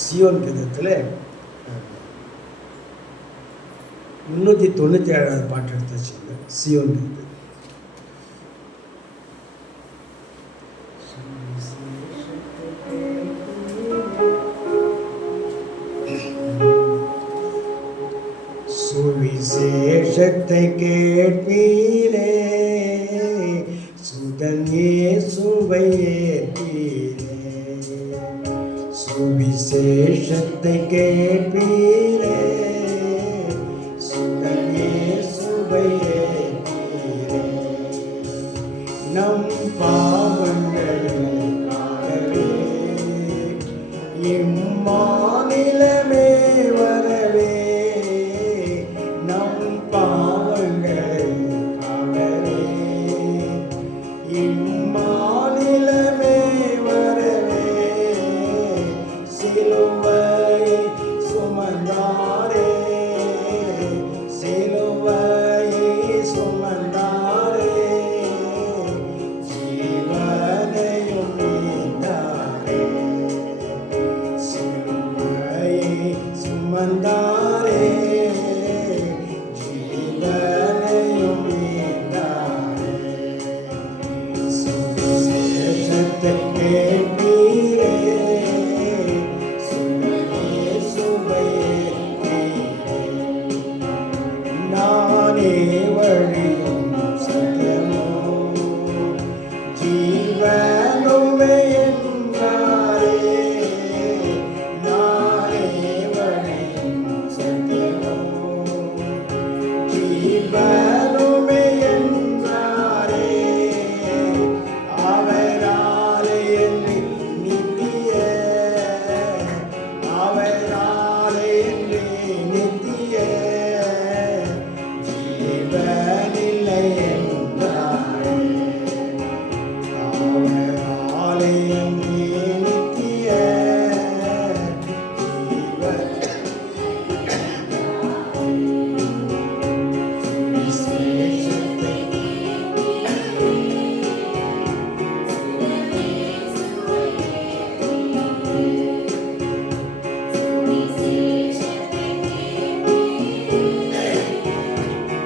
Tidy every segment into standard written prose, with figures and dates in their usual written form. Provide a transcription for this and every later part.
Zion கீதத்தில் 397வது பாட்டு எடுத்து வச்சுங்க. சியோன் கீதம். சுவிசேஷத்தை கேட்பீரே, சுதன் இயேசுவை ஏற்பீரே. சுவிசேஷத்தை கேட்பீரே, சுதன் இயேசுவை ஏற்பீரே. நம் பாவங்களுக்காகவே இம்மாநிலமே வரவே, நம் பாவங்களுக்காகவே இம்மாநிலமே வரவே, சிலுவையை சுமந்தாரே, சிலுவையை சுமந்தாரே, ஜீவனையும் நீந்தாரே. சிலுவையை சுமந்தாரே, ஜீவனையும் நீந்தாரே. சுவிசேஷத்தை கேட்பீரே, சுதன் இயேசுவை ஏற்பீரே. நானே வழியும் சத்தியமும் ஜீவனுமே என்றாரே. நானே வழியும் சத்தியமும் ஜீவனுமே என்றாரே. அவராலே என்னை நித்திய, அவராலே என்னை நித்திய ஜீவனில்லை என்றாரே. அவராலே என்னை நித்திய சுவிசேஷத்தை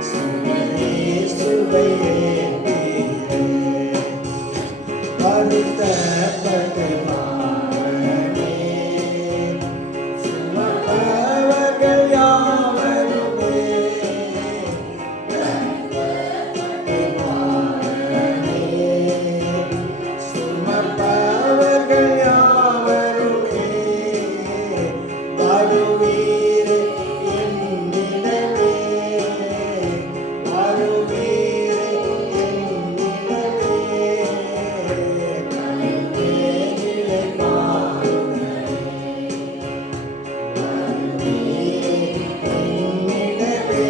சுதன் இயேசுவை ஏற்பீரே. வருத்தப்பட்டு வாழவே, சுமப்பவர்கள் யாவருமே, வருத்தப்பட்டு வாழவே, சுமப்பவர்கள் யாவருமே, வருவீரே என்னிடமே, வருவீரே என்னிடமே. கனிவேனிலை பாருங்களே, வருவீரே என்னிடமே,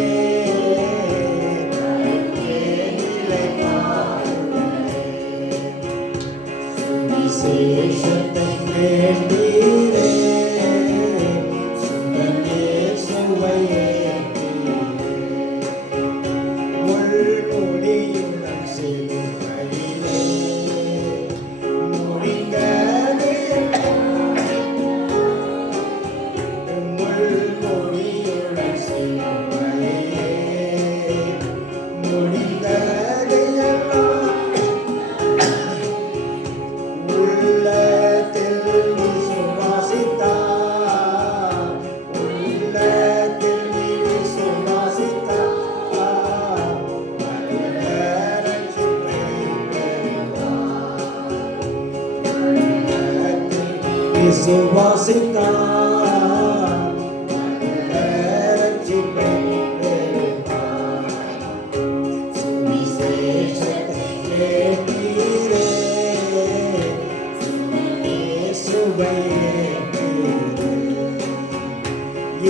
கனிவேனிலை பாருங்களே. சுவிசேஷத்தை கேட்டீரே, சுதன் இயேசுவை ஏற்பீரே. முள்முடியுடன் சிலுவையிலே முடிந்தது, முள்முடியுடன் சிலுவையிலே முடிந்தது எல்லாம். உள்ளத்தில் விசுவாசித்தார், உள்ளத்தில் விசுவாசித்தார், மனித ரட்சிப்பை பெறுவார். உள்ளத்தில் விசுவாசித்தார், மனித ரட்சிப்பை பெறுவார். சுவிசேஷத்தை கேட்டீரே, சுதன் இயேசுவை ஏற்பீரே.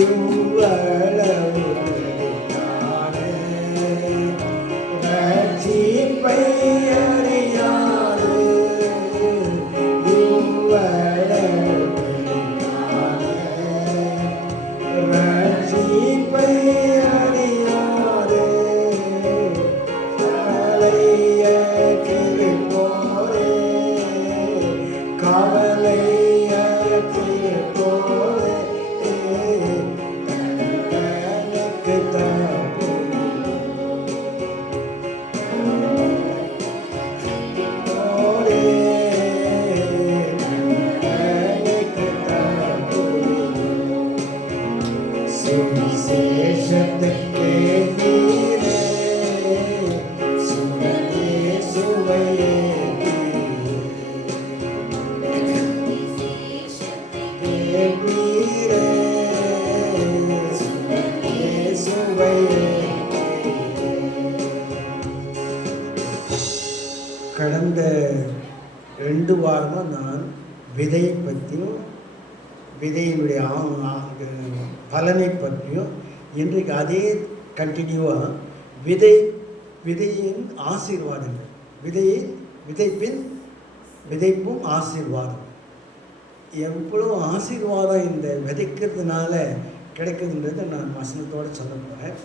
இவ்வளவு பெரிதானே ரட்சிப்பை அறியாது, இவ்வளவு பெரிதானே ரட்சிப்பை அறியாது. கவலைய கிருப்போரே, கவலைய கிருப்போரே, சுவிசேஷத்துக்கே நீரே சுடரே சுவையே நீரே சுடரே சுவையே. கடந்த 2 வாரமாக நான் விதையை பற்றியும் விதையினுடைய பலனை பற்றியும் இன்றைக்கு அதே கண்டினியூவாக விதையின் ஆசீர்வாதங்கள் விதைப்பும் ஆசீர்வாதம் எவ்வளோ ஆசீர்வாதம் இந்த விதைக்கிறதுனால கிடைக்குதுன்றதை நான் வசனத்தோடு சொல்ல போகிறேன்.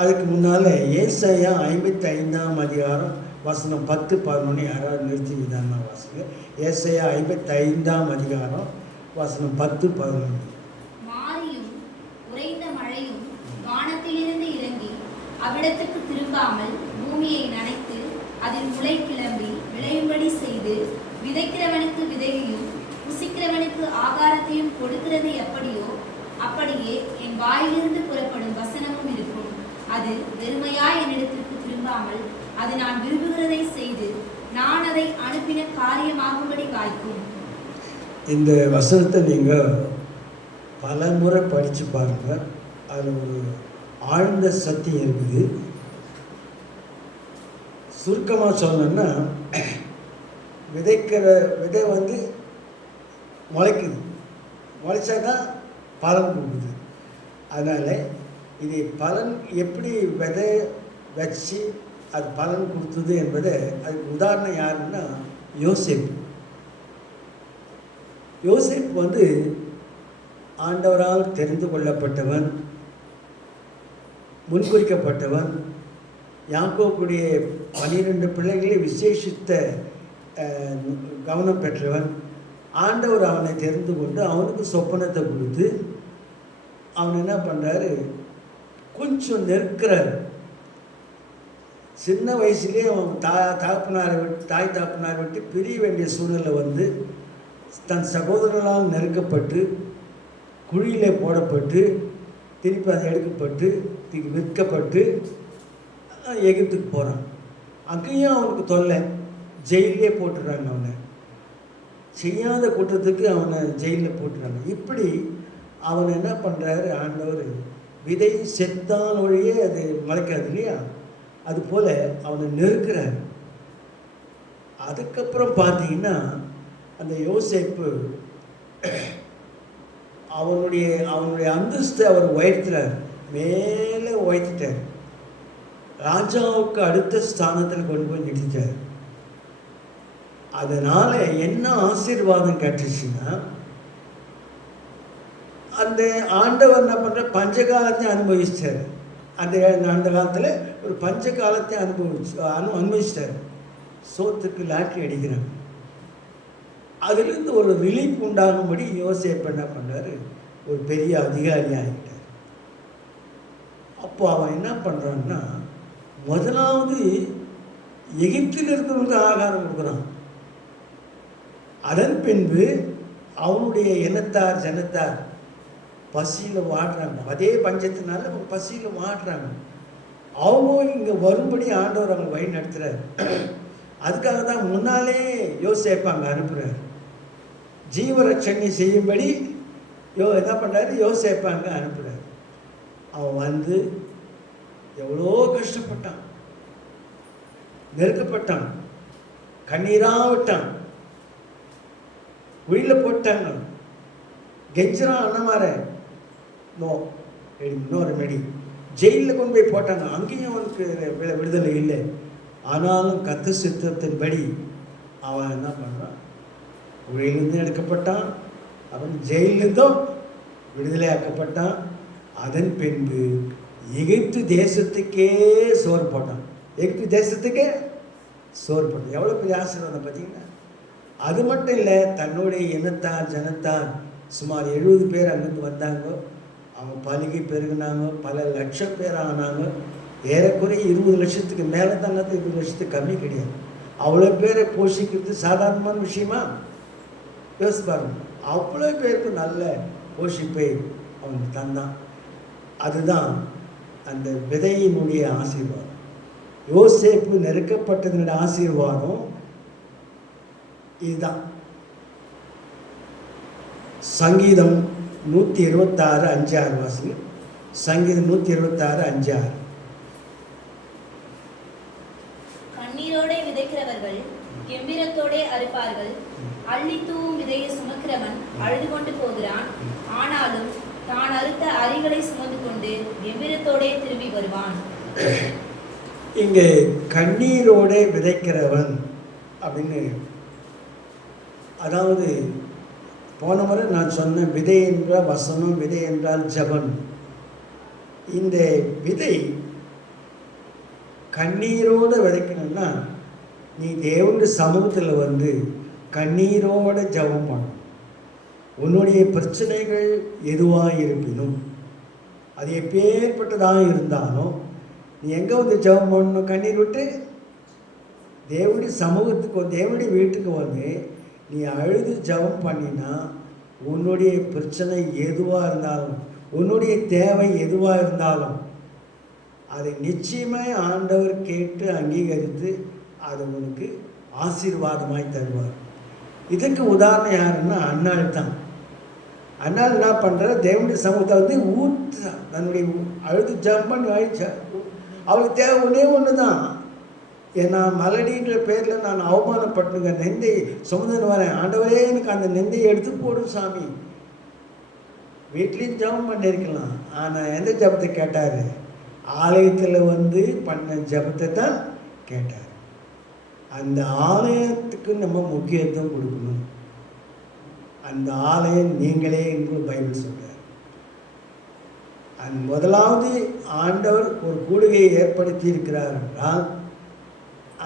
அதுக்கு முன்னால் ஏசாயா 55ஆம் அதிகாரம் வசனம் 10-11 யாராவது நிறுத்திதான் வாசிங்க. ஏசாயா 55ஆம் அதிகாரம் வசனம் 10-11. மாரியும் உறைந்த மழையும் வானத்திலிருந்து இறங்கி அவ்விடத்துக்கு திரும்பாமல் பூமியை நனைத்து அதில் முளை கிளம்பி விளையும்படி செய்து விதைக்கிறவனுக்கு விதையையும் புசிக்கிறவனுக்கு ஆகாரத்தையும் கொடுக்கிறது எப்படியோ அப்படியே என் வாயிலிருந்து புறப்படும் வசனமும் இருக்கும். அது வெறுமையாய் என்னிடத்திற்கு திரும்பாமல் அது நான் விரும்புகிறதை செய்து நான் அதை அனுப்பின காரியமாகும்படி வாய்க்கும். இந்த வசனத்தை நீங்கள் பல முறை படித்து பாருங்கள். அதில் ஒரு ஆழ்ந்த சத்தியம் இருக்குது. சுருக்கமாக சொல்லணும்னா விதைக்கிற விதை முளைக்குது, முளைச்சா தான் பலன் கொடுக்குது. அதனால் இது பலன் எப்படி விதை வச்சு அது பலன் கொடுத்தது என்பதை அதுக்கு உதாரணம் யாருன்னா யோசேப்பு. ஆண்டவரால் தெரிந்து கொள்ளப்பட்டவன், முன்குறிக்கப்பட்டவன், யாக்கோபுடைய 12 பிள்ளைகளை விசேஷித்த கவனம் பெற்றவன். ஆண்டவர் அவனை தெரிந்து கொண்டு அவனுக்கு சொப்பனத்தை கொடுத்து அவன் என்ன பண்ணுறாரு, கொஞ்சம் நெருக்கிறார். சின்ன வயசுலேயே அவன் தாய் தாப்பனாரை விட்டு பிரிய வேண்டிய சூழ்நிலை தன் சகோதரனால் நெருக்கப்பட்டு குழியிலே போடப்பட்டு திருப்பி அதை எடுக்கப்பட்டு விற்கப்பட்டு எகிப்துக்கு போகிறான். அங்கேயும் அவனுக்கு தொல்லை, ஜெயிலே போட்டுடுறாங்க. அவனை செய்யாத குற்றத்துக்கு அவனை ஜெயிலில் போட்டுறாங்க. இப்படி அவன் என்ன பண்ணுறாரு, ஆண்டவர் விதை செத்தான் ஒழியே அது முளைக்காது இல்லையா, அதுபோல் அவனை நெருக்கிறார். அதுக்கப்புறம் பார்த்தீங்கன்னா அந்த யோசேப்பு அவனுடைய அந்தஸ்தை அவர் உயர்த்துறார், மேலே உயர்த்திட்டார். ராஜாவுக்கு அடுத்த ஸ்தானத்தில் கொண்டு போய் நிறுத்திட்டார். அதனால் என்ன ஆசீர்வாதம் கிடைச்சிச்சுன்னா, அந்த ஆண்டவர் என்ன பண்ணுற பஞ்சகாலத்தை அனுபவிச்சிட்டார். அந்த காலத்தில் ஒரு பஞ்சகாலத்தை அனுபவிச்சிட்டார். சோத்துக்கு லாட்ரி அடிக்கிறாங்க. அதிலிருந்து ஒரு ரிலீஃப் உண்டாகும்படி யோசேப்பு என்ன பண்ணுறாரு, ஒரு பெரிய அதிகாரி ஆகிட்டார். அப்போ அவன் என்ன பண்ணுறான்னா, முதலாவது எகிப்தில் இருக்கிறவங்களுக்கு ஆகாரம் கொடுக்குறான். அதன் பின்பு அவனுடைய இனத்தார் ஜனத்தார் பசியில் வாடுறாங்க. அதே பஞ்சத்தினால பசியில் வாடுறாங்க. அவங்க இங்கே வரும்படி ஆண்டவர் அவங்க வழி நடத்துகிறார். அதுக்காக தான் முன்னாலே யோசேப்பு அங்கே அனுப்புகிறார். ஜீவரட்சணை செய்யும்படி என்ன பண்ணுறாரு, யோசேப்பு அங்கே அனுப்புகிறார். அவன் எவ்வளோ கஷ்டப்பட்டான், நெருக்கப்பட்டான், கண்ணீராக விட்டான், உயிரில் போட்டாங்க, கெஞ்சரான் அண்ணமார இன்னொரு மெடி ஜெயிலில் கொண்டு போய் போட்டாங்க. அங்கேயும் அவனுக்கு விடுதலை இல்லை. ஆனாலும் கத்து சித்தத்தின்படி அவன் என்ன பண்ணுறான், உயிரிலிருந்து எடுக்கப்பட்டான், அவன் ஜெயிலிருந்தும் விடுதலை ஆக்கப்பட்டான். அதன் பின்பு எகிப்து தேசத்துக்கே சோறு போட்டான். எகிப்து தேசத்துக்கே சோறு போட்டான். எவ்வளோ பெரிய ஆசீர்வாதம் பார்த்தீங்கன்னா. அது மட்டும் இல்லை, தன்னுடைய இனத்தார் ஜனத்தார் சுமார் 70 பேர் அங்கிருந்து வந்தாங்க. அவங்க பலுகி பெருகினாங்க, பல லட்சம் பேர் ஆனாங்க. ஏறக்குறைய 20 லட்சத்துக்கு மேலே தாங்க, 20 லட்சத்துக்கு கம்மி கிடையாது. அவ்வளோ பேரை போஷிக்கிறது சாதாரணமான விஷயமா யோசிச்சு பாருங்க. அவ்வளோ பேருக்கு நல்ல போஷிப்பை அவன் தந்தான். அதுதான் அந்த விதையினுடைய ஆசீர்வாதம். யோசேப்பு நெருக்கப்பட்டதனுடைய ஆசீர்வாதம் இதுதான். சங்கீதம் 126:5-6 வாசி. சங்கீதம் 126:5-6. கண்ணீரோடே விதைக்கிறவர்கள் கெம்பீரத்தோடே அறுப்பார்கள். அள்ளி தூவும் விதையை சுமக்கிறவன் அழுது கொண்டு போகிறான். ஆனாலும் தான் அறுத்த அரிகளை சுமந்து கொண்டு கெம்பீரத்தோடே திரும்பி வருவான். இங்கே கண்ணீரோட விதைக்கிறவன் அப்படின்னு, அதாவது போன முறை நான் சொன்ன விதை என்றால் வசனம், விதை என்றால் ஜபம். இந்த விதை கண்ணீரோடு விதைக்கணும்னா நீ தேவனுடைய சமூகத்தில் வந்து கண்ணீரோடு ஜபம் பண்ணணும். உன்னுடைய பிரச்சனைகள் எதுவாக இருப்பினும், அது எப்பேற்பட்டதாக இருந்தாலும் நீ எங்கே வந்து ஜபம் பண்ணணும்? கண்ணீர் விட்டு தேவனுடைய சமூகத்துக்கு, தேவனுடைய வீட்டுக்கு வந்து நீ அழுது ஜபம் பண்ணினா உன்னுடைய பிரச்சனை எதுவாக இருந்தாலும், உன்னுடைய தேவை எதுவாக இருந்தாலும் அதை நிச்சயமாய் ஆண்டவர் கேட்டு அங்கீகரித்து அது உனக்கு ஆசீர்வாதமாய் தருவார். இதுக்கு உதாரணம் யாருன்னா அன்னாள் தான். அன்னாள் என்ன பண்ணுற, தேவனுடைய சமூகத்தை வந்து ஊற்றுறான். தன்னுடைய அழுது ஜபம் பண்ணி அவளுக்கு தேவை ஒன்றே ஒன்று தான். ஏன்னா மலடின்ற பேரில் நான் அவமானப்பட்டுங்க, நெந்தை சுமந்துன்னு வரேன். ஆண்டவரே எனக்கு அந்த நெந்தையை எடுத்து போடும் சாமி. வீட்லேயும் ஜபம் பண்ணியிருக்கலாம், ஆனால் எந்த ஜபத்தை கேட்டார்? ஆலயத்தில் வந்து பண்ண ஜபத்தை தான் கேட்டார். அந்த ஆலயத்துக்கு நம்ம முக்கியத்துவம் கொடுக்கணும். அந்த ஆலயம் நீங்களே என்று பைபிள் சொல்கிறார். முதலாவது ஆண்டவர் ஒரு கூடுகையை ஏற்படுத்தி இருக்கிறார் என்றால்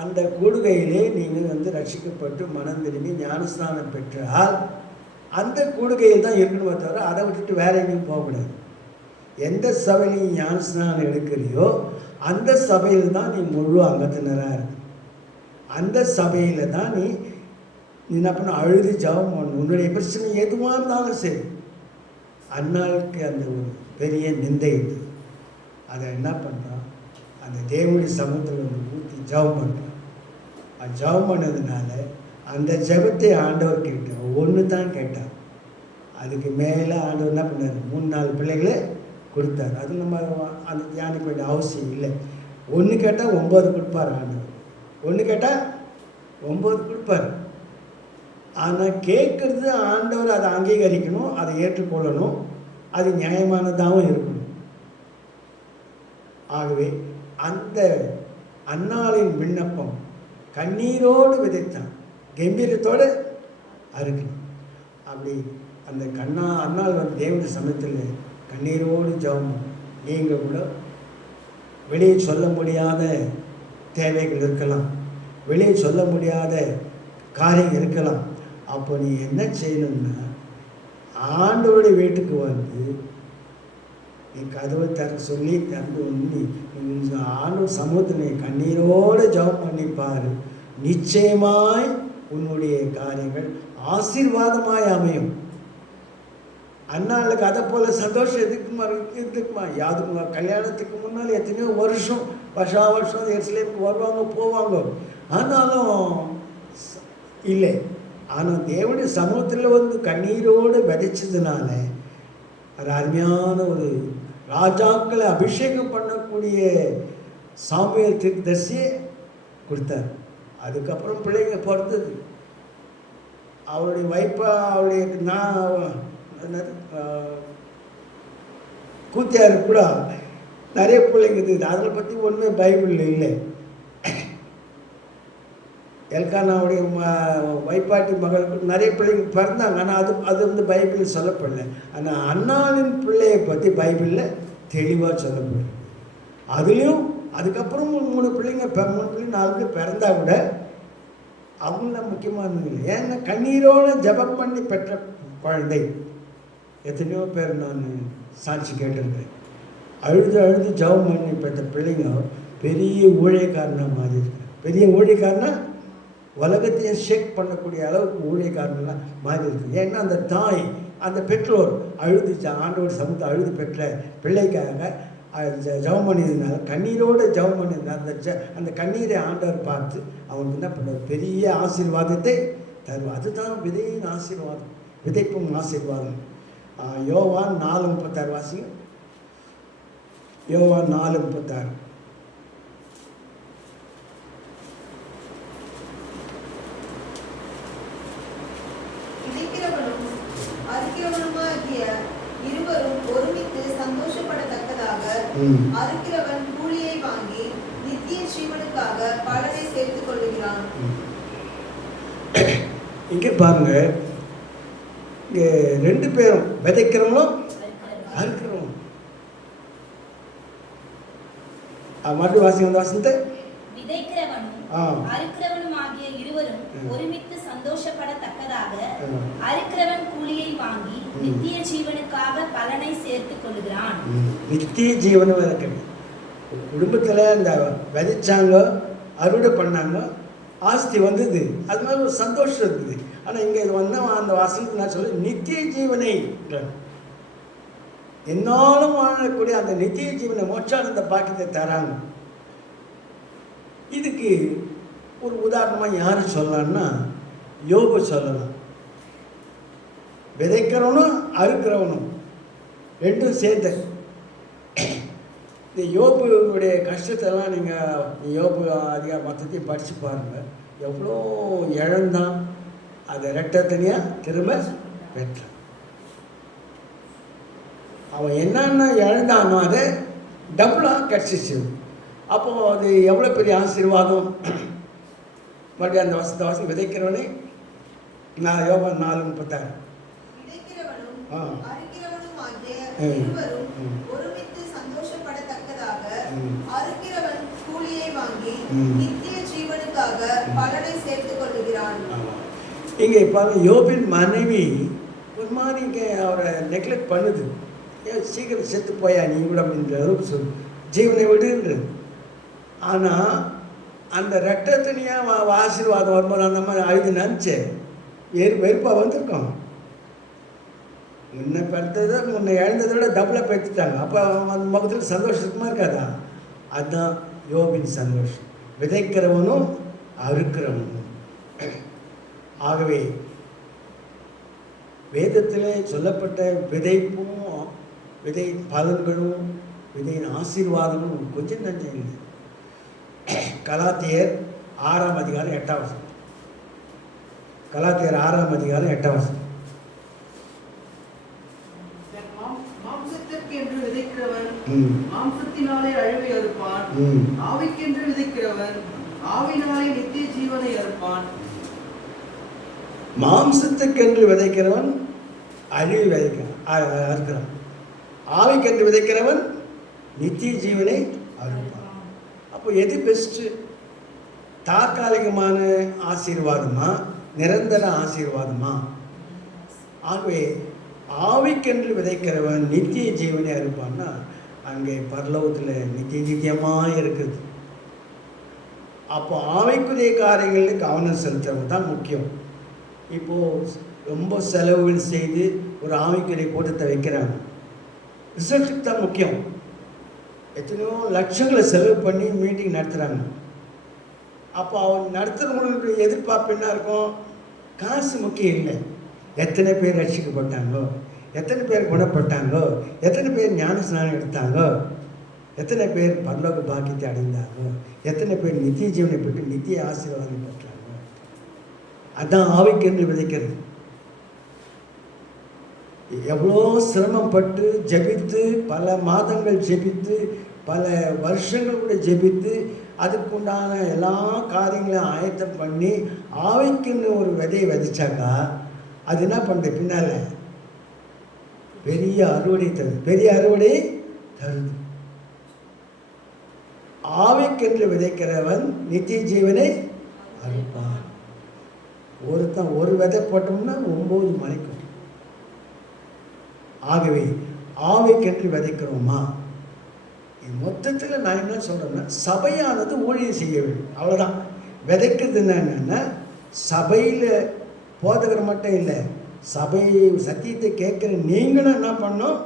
அந்த கூடுகையிலே நீங்கள் வந்து ரட்சிக்கப்பட்டு மனம் திரும்பி ஞானஸ்நானம் பெற்றால் அந்த கூடுகையில் தான் இருக்கணுமே தவிர அதை விட்டுட்டு வேற எங்கேயும் போகக்கூடாது. எந்த சபையில் நீ ஞானஸ்நானம் எடுக்கிறியோ அந்த சபையில் தான் நீ முழு அங்கத்தினராக இருக்கு. அந்த சபையில் தான் நீ என்ன பண்ண, அழுது ஜபம் பண்ணணும். உன்னுடைய பிரச்சனை எதுவாக இருந்தாலும் சரி. அன்னாளுக்கு அந்த ஒரு பெரிய நிந்தை இருக்குது. அதை என்ன பண்ணுறான், அந்த தேவனுடைய சமூகத்தில் வந்து ஊற்றி ஜபம் பண்ணுறான். அது ஜபம் பண்ணதுனால அந்த ஜபத்தை ஆண்டவர் கேட்டார். ஒன்று தான் கேட்டார். அதுக்கு மேலே ஆண்டவர் என்ன பண்ணார், 3-4 பிள்ளைகளை கொடுத்தார். அது நம்ம அந்த தியானிக்க வேண்டிய அவசியம் இல்லை. ஒன்று கேட்டால் 9 கொடுப்பார் ஆண்டவர். ஒன்று கேட்டால் 9 கொடுப்பார். ஆனால் கேட்குறது ஆண்டவர் அதை அங்கீகரிக்கணும், அதை ஏற்றுக்கொள்ளணும், அது நியாயமானதாகவும் இருக்கணும். ஆகவே அந்த அன்னாளின் விண்ணப்பம் கண்ணீரோடு விதைத்தான், கம்பீரத்தோடு அறுக்கணும். அப்படி அந்த அன்னாள் வந்து தேவனுடைய சமயத்தில் கண்ணீரோடு ஜெபம். நீங்கள் கூட வெளியே சொல்ல முடியாத தேவைகள் இருக்கலாம், வெளியே சொல்ல முடியாத காரியம் இருக்கலாம். அப்போ நீ என்ன செய்யணும்னா ஆண்டவருடைய வீட்டுக்கு வந்து நீ கதவை சொல்லி திறந்து நீ ஆண்டவர் சமூகத்தில் நீ கண்ணீரோடு ஜெபம் பண்ணிப்பார். நிச்சயமாய் உன்னுடைய காரியங்கள் ஆசீர்வாதமாய் அமையும். அண்ணாளுக்கு அதை போல் சந்தோஷம் இருக்குமா? யாதுக்குமா? கல்யாணத்துக்கு முன்னால் எத்தனையோ வருஷம் வருஷம் எருசலேமுக்கு வருவாங்க போவாங்க, ஆனாலும் இல்லை. ஆனால் தேவனுடைய சமூகத்தில் வந்து கண்ணீரோடு விதைச்சதுனால அது அருமையான ஒரு ராஜாக்களை அபிஷேகம் பண்ணக்கூடிய சாமுவேல் தீர்க்கதரிசியை கொடுத்தார். அதுக்கப்புறம் பிள்ளைங்க பிறந்தது. அவருடைய வைப்பா அவருடைய கூத்தியாரு கூட நிறைய பிள்ளைங்க இருக்குது. அதை பற்றி ஒன்றுமே பைபிளில் இல்லை. எல்கானாவுடைய வைப்பாட்டி மகளுக்கு நிறைய பிள்ளைங்க பிறந்தாங்க, ஆனால் அது வந்து பைபிளில் சொல்லப்படல. ஆனால் அன்னாளின் பிள்ளையை பற்றி பைபிளில் தெளிவாக சொல்லப்படல. அதுலேயும் அதுக்கப்புறம் 3 பிள்ளைங்க 3 பிள்ளைங்க 4 பேர் பிறந்தா கூட அவங்களாம் முக்கியமானது இல்லை. ஏன்னா கண்ணீரோடு ஜபம் பண்ணி பெற்ற குழந்தை எத்தனையோ பேர் நான் சாட்சி கேட்டிருக்கேன். அழுது ஜபம் பண்ணி பெற்ற பிள்ளைங்க பெரிய ஊழியக்காரனாக மாறி இருக்கு. பெரிய ஊழியக்காரனா உலகத்தையும் ஷேக் பண்ணக்கூடிய அளவுக்கு ஊழியக்காரனாக மாறி இருக்கு. ஏன்னா அந்த தாய் அந்த பெற்றோர் அழுது ஆண்டோட சமூகத்தை அழுது பெற்ற பிள்ளைக்காக ஜெபம் பண்ணியிருந்தாங்க, கண்ணீரோடு ஜெபம் பண்ணியிருந்தாங்க. அந்த கண்ணீரை ஆண்டவர் பார்த்து அவனுக்கு என்ன பண்ணுவார், பெரிய ஆசீர்வாதத்தை தருவார். அதுதான் விதையின் ஆசீர்வாதம், விதைப்பும் ஆசீர்வாதம். யோவான் 4:36 வாசிங்க. யோவான் 4:36. இருவரும் ஒருமித்து சந்தோஷப்படத்தக்கதாக அறுக்கிறவன் கூலியை வாங்கி நித்திய ஜீவனுக்காக பலனை சேர்த்துக் கொள்கிறான். இங்கே பாருங்க, இங்கே 2 பேரும் விதைக்கிறவங்களும் அறுக்கிறவங்களும். மறுபடியும் வாசிங்க அந்த வசனத்தை. விதைக்கிறவனும் அறுக்கிறவனும் ஆகிய இருவரும் ஒருமித்து சந்தோஷப்படத்தக்கதாக அறுக்கிறவன் கூலியை வாங்கி நித்திய ஜீவனுக்காக பலனை சேர்த்துக் கொள்கிறான். நித்திய ஜீவனும் இருக்கு. குடும்பத்தில் இந்த விதைச்சாங்க, அறுவடை பண்ணாங்க, ஆஸ்தி வந்தது, அது மாதிரி ஒரு சந்தோஷம் இருக்குது. ஆனால் இங்கே இது வந்து அந்த வசனத்தை நான் சொல்லி நித்திய ஜீவனை, என்னாலும் வாழக்கூடிய அந்த நித்திய ஜீவனை மோட்சானந்த பாக்கியத்தை தராங்க. இதுக்கு ஒரு உதாரணமாக யார் சொல்லலாம்னா யோபு சொல்லலாம். விதைக்கிறவனும் அறுக்கிறவனும் ரெண்டும் சேர்த்து. இந்த யோபுடைய கஷ்டத்தெல்லாம் நீங்கள் யோபு அதிகம் மொத்தத்தையும் படித்து பாருங்கள். எவ்வளோ இழந்தான், அதை ரெட்டத்தனியாக திரும்ப பெற்றான். அவன் என்னென்ன இழந்தானோ அதை டபுளாக கிடச்சிச்சு. அப்போது அது எவ்வளோ பெரிய ஆசீர்வாதம். மறுபடியும் அந்த வசதி விதைக்கிறவனே நான் யோவான் 4:36. இங்கே பாருங்க, யோபின் மனைவி ஒரு மாதிரி இங்கே அவரை நெக்லெக்ட் பண்ணுது. ஏன் சீக்கிரம் செத்து போயா நீ கூட அப்படின்ற அளவுக்கு சொல்லு, ஜீவனை விடுன்றது. ஆனால் அந்த ரெட்டத்தனியாக ஆசீர்வாதம் வரும்போது அந்த மாதிரி அழுது நினச்சேன் வெறுப்பாக வந்திருக்கோம். முன்ன பெற்றதை முன்ன இழந்ததை விட டபுளாக பெற்றுட்டாங்க. அப்போ அந்த முகத்தில் சந்தோஷமா இருக்காதா? அதுதான் யோபின் சந்தோஷம். விதைக்கிறவனும் அறுக்கிறவனும். ஆகவே வேதத்தில் சொல்லப்பட்ட விதைப்பும் விதை பலன்களும் விதையின் ஆசீர்வாதமும் கொஞ்சம் நஞ்சம் இல்லை. கலாத்தியர் 6:8. கலாத்தியர் 6:8. மாம்சத்திற்கென்று விதைக்கிறவன் மாம்சத்தினாலே அழிவை அறுப்பான், ஆவிக்கென்று விதைக்கிறவன் ஆவினாலே நித்திய ஜீவனை அறுப்பான். மாம்சத்துக்கென்று விதைக்கிறவன் அழிவை அறுக்கிறான், ஆவிக்கென்று விதைக்கிறவன் நித்திய ஜீவனை அறுப்பான். அப்போ எது பெஸ்ட்டு? தற்காலிகமான ஆசீர்வாதமா, நிரந்தர ஆசீர்வாதமா? ஆகவே ஆவிக்கென்று விதைக்கிறவன் நித்திய ஜீவனை அறுப்பான்னா அங்கே பரலோகத்தில் நித்தியமாக இருக்குது. அப்போ ஆவிக்குரிய காரியங்களில் கவனம் செலுத்துறது தான் முக்கியம். இப்போது ரொம்ப செலவுகள் செய்து ஒரு ஆவிக்குரிய கூட்டத்தை வைக்கிறாங்க, ரிசல்ட்டுக்கு தான் முக்கியம். எத்தனையோ லட்சங்களை செலவு பண்ணி மீட்டிங் நடத்துகிறாங்க. அப்போ அவன் நடத்துகிறவங்களுக்கு எதிர்பார்ப்பு என்ன இருக்கும்? காசு முக்கியம் இல்லை. எத்தனை பேர் ரட்சிக்கப்பட்டாங்கோ, எத்தனை பேர் குணப்பட்டாங்கோ, எத்தனை பேர் ஞான ஸ்நானம் எடுத்தாங்கோ, எத்தனை பேர் பரலோக பாக்கியத்தை அடைந்தாங்கோ, எத்தனை பேர் நித்திய ஜீவனை பெற்று நித்திய ஆசீர்வாதம் பெற்றாங்க. அதான் ஆவிக்கென்று விதைக்கிறது. எவ்வளோ சிரமப்பட்டு ஜெபித்து, பல மாதங்கள் ஜெபித்து, பல வருஷங்கள் கூட ஜெபித்து, அதுக்குண்டான எல்லா காரியங்களையும் ஆயத்தம் பண்ணி ஆவிக்குன்னு ஒரு விதையை விதைச்சாக்கா அது என்ன பண்ணுறது? பின்னால் பெரிய அறுவடை தருது, பெரிய அறுவடை தருது. ஆவிக்கென்று விதைக்கிறவன் நித்திய ஜீவனை அறுப்பான். ஒருத்தன் ஒரு விதை போட்டோம்னா 9 மணிக்கும். ஆகவே ஆவிக்கென்று விதைக்கிறோமா? மொத்தத்தில் நான் என்ன சொல்கிறேன்னா, சபையானது ஊழியம் செய்ய வேண்டும், அவ்வளோதான். விதைக்கிறது என்னன்னா, சபையில் போதகர் மட்டும் இல்லை, சபை சத்தியத்தை கேட்குற நீங்களும் என்ன பண்ணணும்?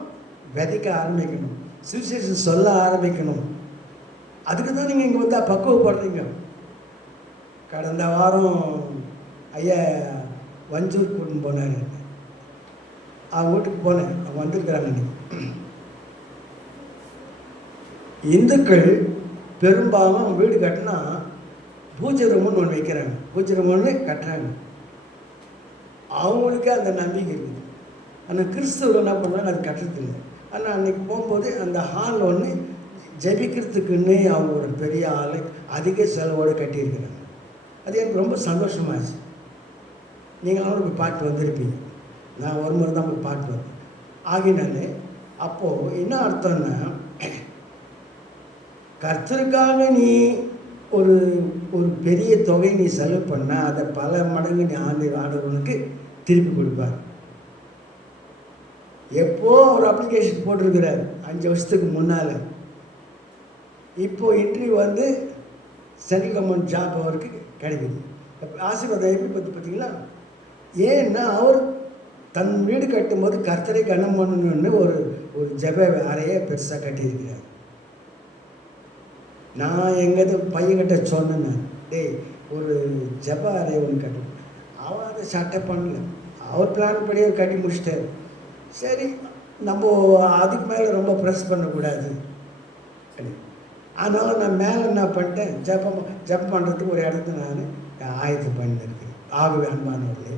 விதைக்க ஆரம்பிக்கணும், சுவிசேஷம் சொல்ல ஆரம்பிக்கணும். அதுக்கு தான் நீங்கள் இங்கே வந்து பக்குவப்படுறீங்க. கடந்த வாரம் ஐயா வஞ்சூர் கூட்டின்னு போனார். அவங்க வீட்டுக்கு போனேன், அவங்க வந்திருக்கிறாங்க. இன்னைக்கு இந்துக்கள் பெரும்பாலும் வீடு கட்டினா பூஜை ரூம்னு ஒன்று வைக்கிறாங்க, பூஜை ரூம் ஒன்று கட்டுறாங்க. அவங்களுக்கு அந்த நம்பிக்கை இருக்குது. ஆனால் கிறிஸ்தவர் என்ன பண்ணுவாங்க, அது கட்டுறதில்லை. ஆனால் அன்றைக்கி போகும்போது அந்த ஹால் ஒன்று ஜெபிக்கிறதுக்குன்னே அவங்க ஒரு பெரிய ஆள் அதிக செலவோடு கட்டியிருக்கிறாங்க. அது எனக்கு ரொம்ப சந்தோஷமாச்சு. நீங்கள் அவங்களுக்கு பாட்டு வந்திருப்பீங்க, நான் ஒரு முறை தான் போய் பாட்டு வந்தேன். ஆகினாலே அப்போது என்ன அர்த்தம்னா, கர்த்தருக்காக நீ ஒரு ஒரு பெரிய தொகை நீ செலவு பண்ணால் அதை பல மடங்கு நீ ஆண்டவனுக்கு திருப்பி கொடுப்பார். எப்போ ஒரு அப்ளிகேஷன் போட்டிருக்கிறார் 5 வருஷத்துக்கு முன்னால். இப்போது இன்டர்வியூ வந்து சென்ட்ரல் கவர்மெண்ட் ஜாப் அவருக்கு கிடைக்குது. ஆசீர்வாதம் எப்படி பார்த்தீங்களா? ஏன்னா அவர் தன் வீடு கட்டும்போது கர்த்தரை கனம் பண்ணணுன்னு ஒரு ஜெப அறையை பெருசாக கட்டியிருக்கிறார். நான் எங்கேயாவது பையன்கிட்ட சொன்னேன், டேய் ஒரு ஜெப அறையை ஒன்று கட்டணும். அவன் அதை சட்டை பண்ணல, அவர் பிளான் படி அவர் கட்டி முடிச்சிட்டார். சரி, நம்ம அதுக்கு மேலே ரொம்ப ப்ரெஸ் பண்ணக்கூடாது. அதனால் நான் மேலே என்ன பண்ணிட்டேன், ஜெபம் பண்ணுறதுக்கு ஒரு இடத்த நான் ஆயத்தம் பண்ணியிருக்கேன். ஆகவே அன்பானவர்களே,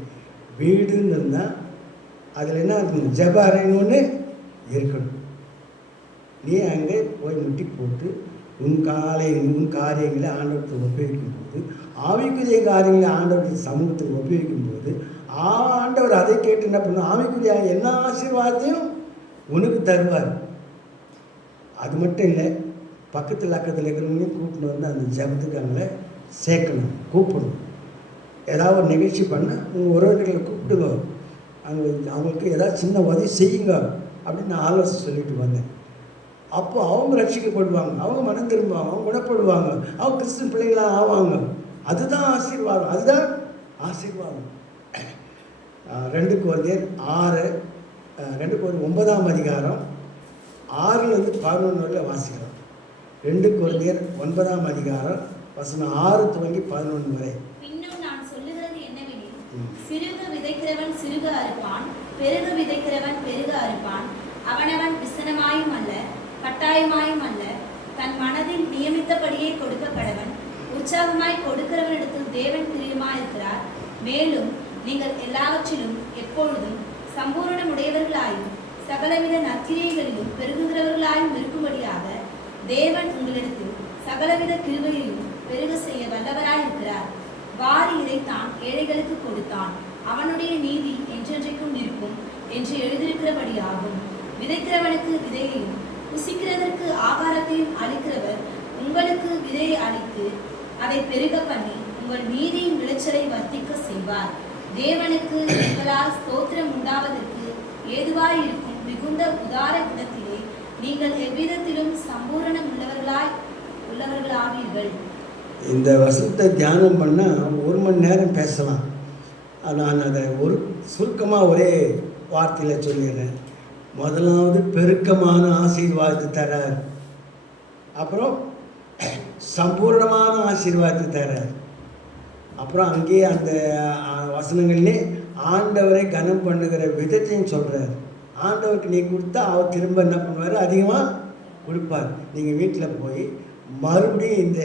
வீடுன்னு இருந்தால் அதில் என்ன இருக்கணும், ஜெப அறைன்னு ஒன்று இருக்கணும். நீ அங்கே போய் முட்டி போட்டு உன் காரியங்களை ஆண்டவருக்கு உபயோகிக்கும் போது, ஆவிக்குரிய காரியங்களை ஆண்டவருடைய சமூகத்துக்கு உபயோகிக்கும் போது, ஆண்டவர் அதை கேட்டு என்ன பண்ணணும், ஆவிக்குரிய எல்லா ஆசீர்வாதத்தையும் உனக்கு தருவார். அது மட்டும் இல்லை, பக்கத்தில் இருக்கிறவங்களையும் கூப்பிட்டு வந்து அந்த ஜபத்துக்கு அவங்கள சேர்க்கணும், கூப்பிடணும். ஏதாவது ஒரு நிகழ்ச்சி பண்ண உங்கள் உறவினர்களை கூப்பிடுங்க, அவங்களுக்கு ஏதாவது சின்ன உதவி செய்யுங்க அப்படின்னு நான் ஆலோசனை சொல்லிட்டு வந்தேன். அப்போ அவங்க ரட்சிக்கப்படுவாங்க, அவங்க மனம் திரும்புவாங்க, அவங்க குணப்படுவாங்க, அவங்க கிறிஸ்தன் பிள்ளைகளாக ஆவாங்க. அதுதான் ஆசீர்வாதம், அதுதான் ஆசீர்வாதம். 2 Corinthians 9ஆம் அதிகாரம் 6-11 வாசிக்கிறோம். 2 Corinthians 9ஆம் அதிகாரம் வசனம் 6 துவங்கி 11 வரை. இன்னும் நான் சொல்லுகிறது என்னவெனில், சிறுக விதைக்கிறவன் சிறுக அறுப்பான், பெருக விதைக்கிறவன் பெருக அறுப்பான். அவனவன் விசனமாயும் அல்ல கட்டாயமாயும் அல்ல, தன் மனதில் நியமித்தபடியே கொடுக்க கடவன். உற்சாகமாய் கொடுக்கிறவனிடத்தில் தேவன் பிரியமாயிருக்கிறார். மேலும் நீங்கள் எல்லாவற்றிலும் எப்பொழுதும் சம்பூரணமுடையவர்களாயும் சகலவித நற்கிரியைகளிலும் பெருகுகிறவர்களாயும் இருக்கும்படியாக தேவன் உங்களிடத்தில் சகலவித கிருபையையும் பெருக செய்ய வல்லவராயிருக்கிறார். வாரி இதைத்தான் ஏழைகளுக்கு கொடுத்தான், அவனுடைய நீதி என்றென்றைக்கும் இருக்கும் என்று எழுதியிருக்கிறபடியாகும். விதைக்கிறவனுக்கு விதையையும் புசிக்கிறதற்கு ஆகாரத்தையும் அளிக்கிறவர் உங்களுக்கு விதையை அளித்து அதை பெருக பண்ணி உங்கள் நீதியின் விளைச்சலை வர்த்திக்க செய்வார். தேவனுக்கு உங்களால் ஸ்தோத்திரம் உண்டாவதற்கு ஏதுவாய் இருக்கும் மிகுந்த உதார குணத்திலே நீங்கள் எவ்விதத்திலும் சம்பூரணம் உள்ளவர்களாவீர்கள். இந்த வசனத்தை தியானம் பண்ணால் 1 மணி நேரம் பேசலாம். நான் அதை சுருக்கமாக ஒரே வார்த்தையில் சொல்லிடுறேன். முதலாவது பெருக்கமான ஆசீர்வாதத்தை தரார், அப்புறம் சம்பூர்ணமான ஆசீர்வாதத்தை தரார், அப்புறம் அங்கேயே அந்த வசனங்கள்லே ஆண்டவரை கனம் பண்ணுகிற விதத்தையும் சொல்கிறார். ஆண்டவருக்கு நீ கொடுத்தா அவர் திரும்ப என்ன பண்ணுவார், அதிகமாக கொடுப்பார். நீங்கள் வீட்டில் போய் மறுபடியும் இந்த